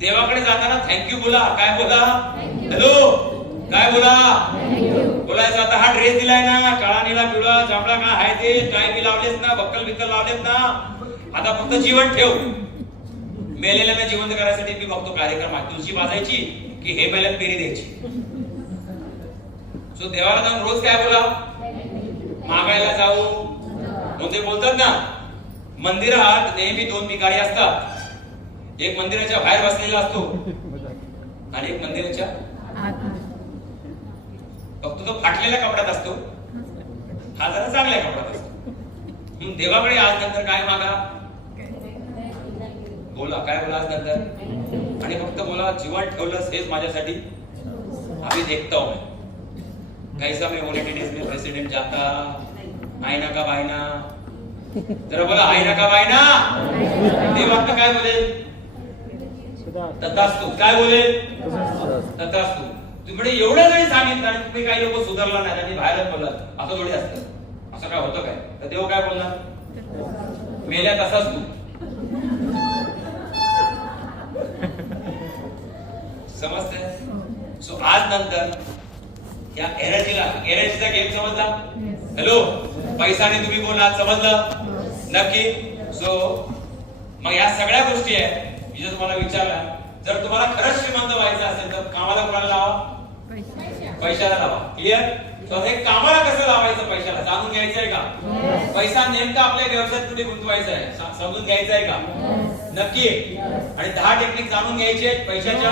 देवाकडे जाताना थँक्यू बोला. काय बोला? हॅलो, काय बोला? बोलायचं आता हा ड्रेस दिलाय ना, काळा निळा पिवळा जांभळा काय आहे ते, काय बी लावलेत ना, बक्कल बिक्कल लावलेत ना, आता फक्त जीवन ठेव. मेलेल्यांना जिवंत करायसाठी मी बघतो कार्यक्रम आहे, तुळशी वाजायची की हे मेल्यात पेरी द्यायची. सो देवाला जाऊन रोज काय बोला? मागायला जाऊ. मग ते बोलतात ना, मंदिरात नेहमी 2 भिकारी असतात. एक मंदिराच्या बाहेर बसलेला असतो आणि एक मंदिराच्या फक्त तो फाटलेल्या कपड्यात असतो, हा जरा चांगल्या कपड्यात असतो. देवाकडे आज नंतर काय मागा? बोला, काय बोला आज नंतर? आणि फक्त बोला जीवन ठेवलंस हेच माझ्यासाठी अभी देखता हूं मैं कैसा मैं होने के डेज में प्रेसिडेंट जाता. आईना का बायना, जरा बोला आईना का बायना. देव आता काय बोलेल? तथास्तु. काय बोलेल? तथास्तु. तुम्ही एवढं जरी सांगितलं आणि तुम्ही काही लोक सुधारला नाही आणि बाहेरच बोललात, असं थोडी असतं. असं काय होतं काय? तर देव काय बोलणार? मेल्या तसाच तू. समजतंय? सो आज नंतर या एनर्जीचा गेम समजला? हॅलो, पैसाने तुम्ही बोला, समजलं? नक्की. सो मग या सगळ्या गोष्टी आहेत. मी जर तुम्हाला विचारला, जर तुम्हाला खरंच श्रीमंत व्हायचं असेल तर कामाला कोणाला लावा? पैशाला लावा. क्लिअर? तर हे कामाला कसं लावायचं? पैशाला जाणून घ्यायचंय का? पैसा नेमका आपल्या व्यवसायात कुठे गुंतवायचा आहे समजून घ्यायचा आहे का? नक्की. आणि 10 टेक्निक जाणून घ्यायचे पैशाच्या.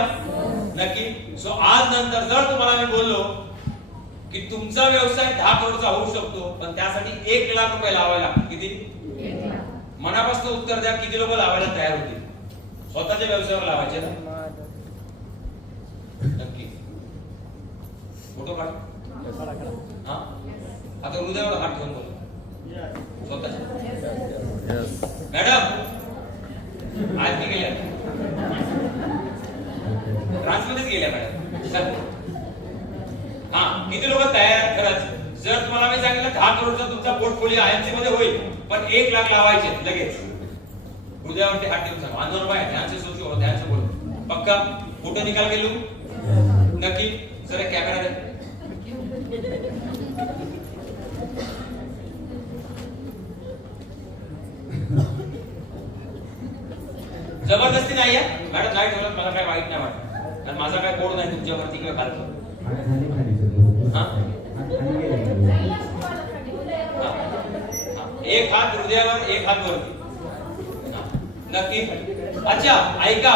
नक्की. सो आज नंतर जर तुम्हाला मी बोललो की तुमचा व्यवसाय 10 करोडचा होऊ शकतो, पण त्यासाठी 1 लाख रुपये लावायला किती? मनापासून उत्तर द्या. किती लोक लावायला तयार होतील? स्वतःच्या व्यवसायावर लावायचे ना? नक्की. फोटो काढ. हा, आता हृदयावर हात ठेवून बोला. स्वतःच्या. मॅडम आज मी गेल्या फ्रान्समध्येच गेल्या मॅडम. हा, किती लोक तयार आहेत खरंच? जर तुम्हाला मी सांगितलं 10 करोडचा तुमचा पोर्टफोलिओ आयएमसी मध्ये होईल, पण 1 लाख लावायचे लगेच. हृदयावरती हात ठेवून सांगा. अंदर बाय ध्यान से सोचो और ध्यान से बोलो. पक्का? फोटो निकाल के लू? नक्की. सर एक कॅमेरा दे. जबरदस्ती नाही आहे मॅडम. नाही ठेवलं मला काय वाईट नाही वाटत, कारण माझा काय बोर्ड नाही तुमच्यावरती किंवा खालतो. एक हात हृदयावर, एक हात वरती. नक्की. अच्छा ऐका,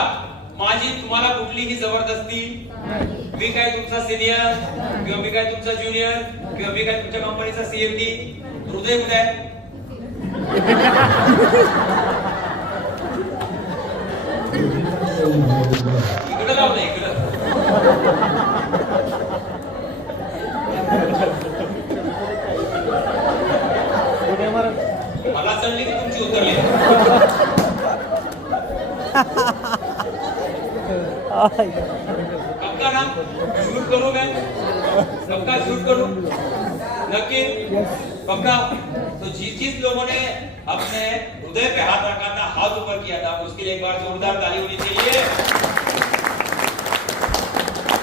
माझी तुम्हाला कुठलीही जबरदस्ती, मी काय तुमचा सिनियर किंवा मी काय तुमचा ज्युनियर किंवा मी काय तुमच्या कंपनीचा सीएमडी. हृदय कुठे आहे? इकडे लावलं, इकडं. मला चढली की तुमची उतरली? पक्का ना? शूट करू काय? पक्का शूट करू? नक्की. पक्का. तो जिस लोगों ने अपने हृदय पे हाथ रखा था, हाथ ऊपर किया था, उसके लिए एक बार जोरदार ताली होनी चाहिए.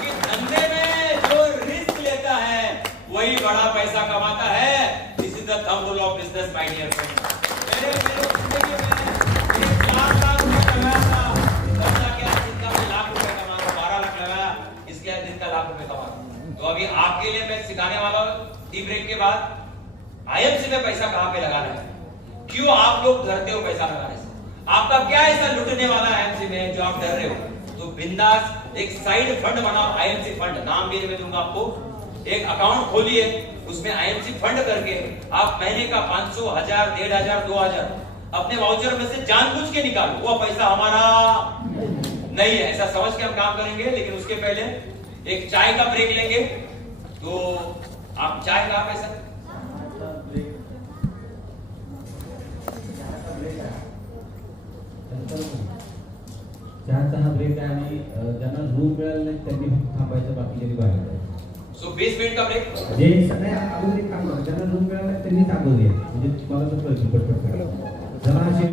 कि धंधे में जो रिस्क लेता है वही बड़ा पैसा कमाता है. This is the thumb rule of business my dear friends. मेरे जिंदगी में 1 लाख रुपए कमाया था, समझा क्या? जिनका मैं लाख रुपए कमा रहा, 12 लाख लगाया, इसके बाद दिन का लाख रुपए कमा रहा. तो अभी आपके लिए मैं सिखाने वाला हूं टी ब्रेक के बाद आईएमसी में पैसा कहां पे लगाना है, क्यों आप लोग डरते हो पैसा लगाने से, आपका क्या ऐसा लुटने वाला आईएमसी में जो आप डर रहे हो. तो बिंदास एक साइड फंड बनाओ, आईएमसी फंड. नाम भी मैं दूंगा आपको. एक अकाउंट खोलिए, उसमें आईएमसी फंड करके आप महीने का 500, 1000, 1500, 2000 अपने वाउचर में से जानबूझ के निकालो. वो पैसा हमारा नहीं है, ऐसा समझ के हम काम करेंगे. लेकिन उसके पहले एक चाय का ब्रेक लेंगे. तो आप चाय कहां पे सर? चहाचा हा ब्रेक आहे आणि ज्यांना रूम मिळाला नाही त्यांनी फक्त थांबायचं, बाकीच्यांनी बाहेर जायचं. सो 20 मिनिट का ब्रेक. जे सगळ्या अगोदर एक काम करा, ज्यांना रूम मिळाला नाही त्यांनी थांबवूया, म्हणजे तुम्हाला तर कळतं पटपट करा. जरा असे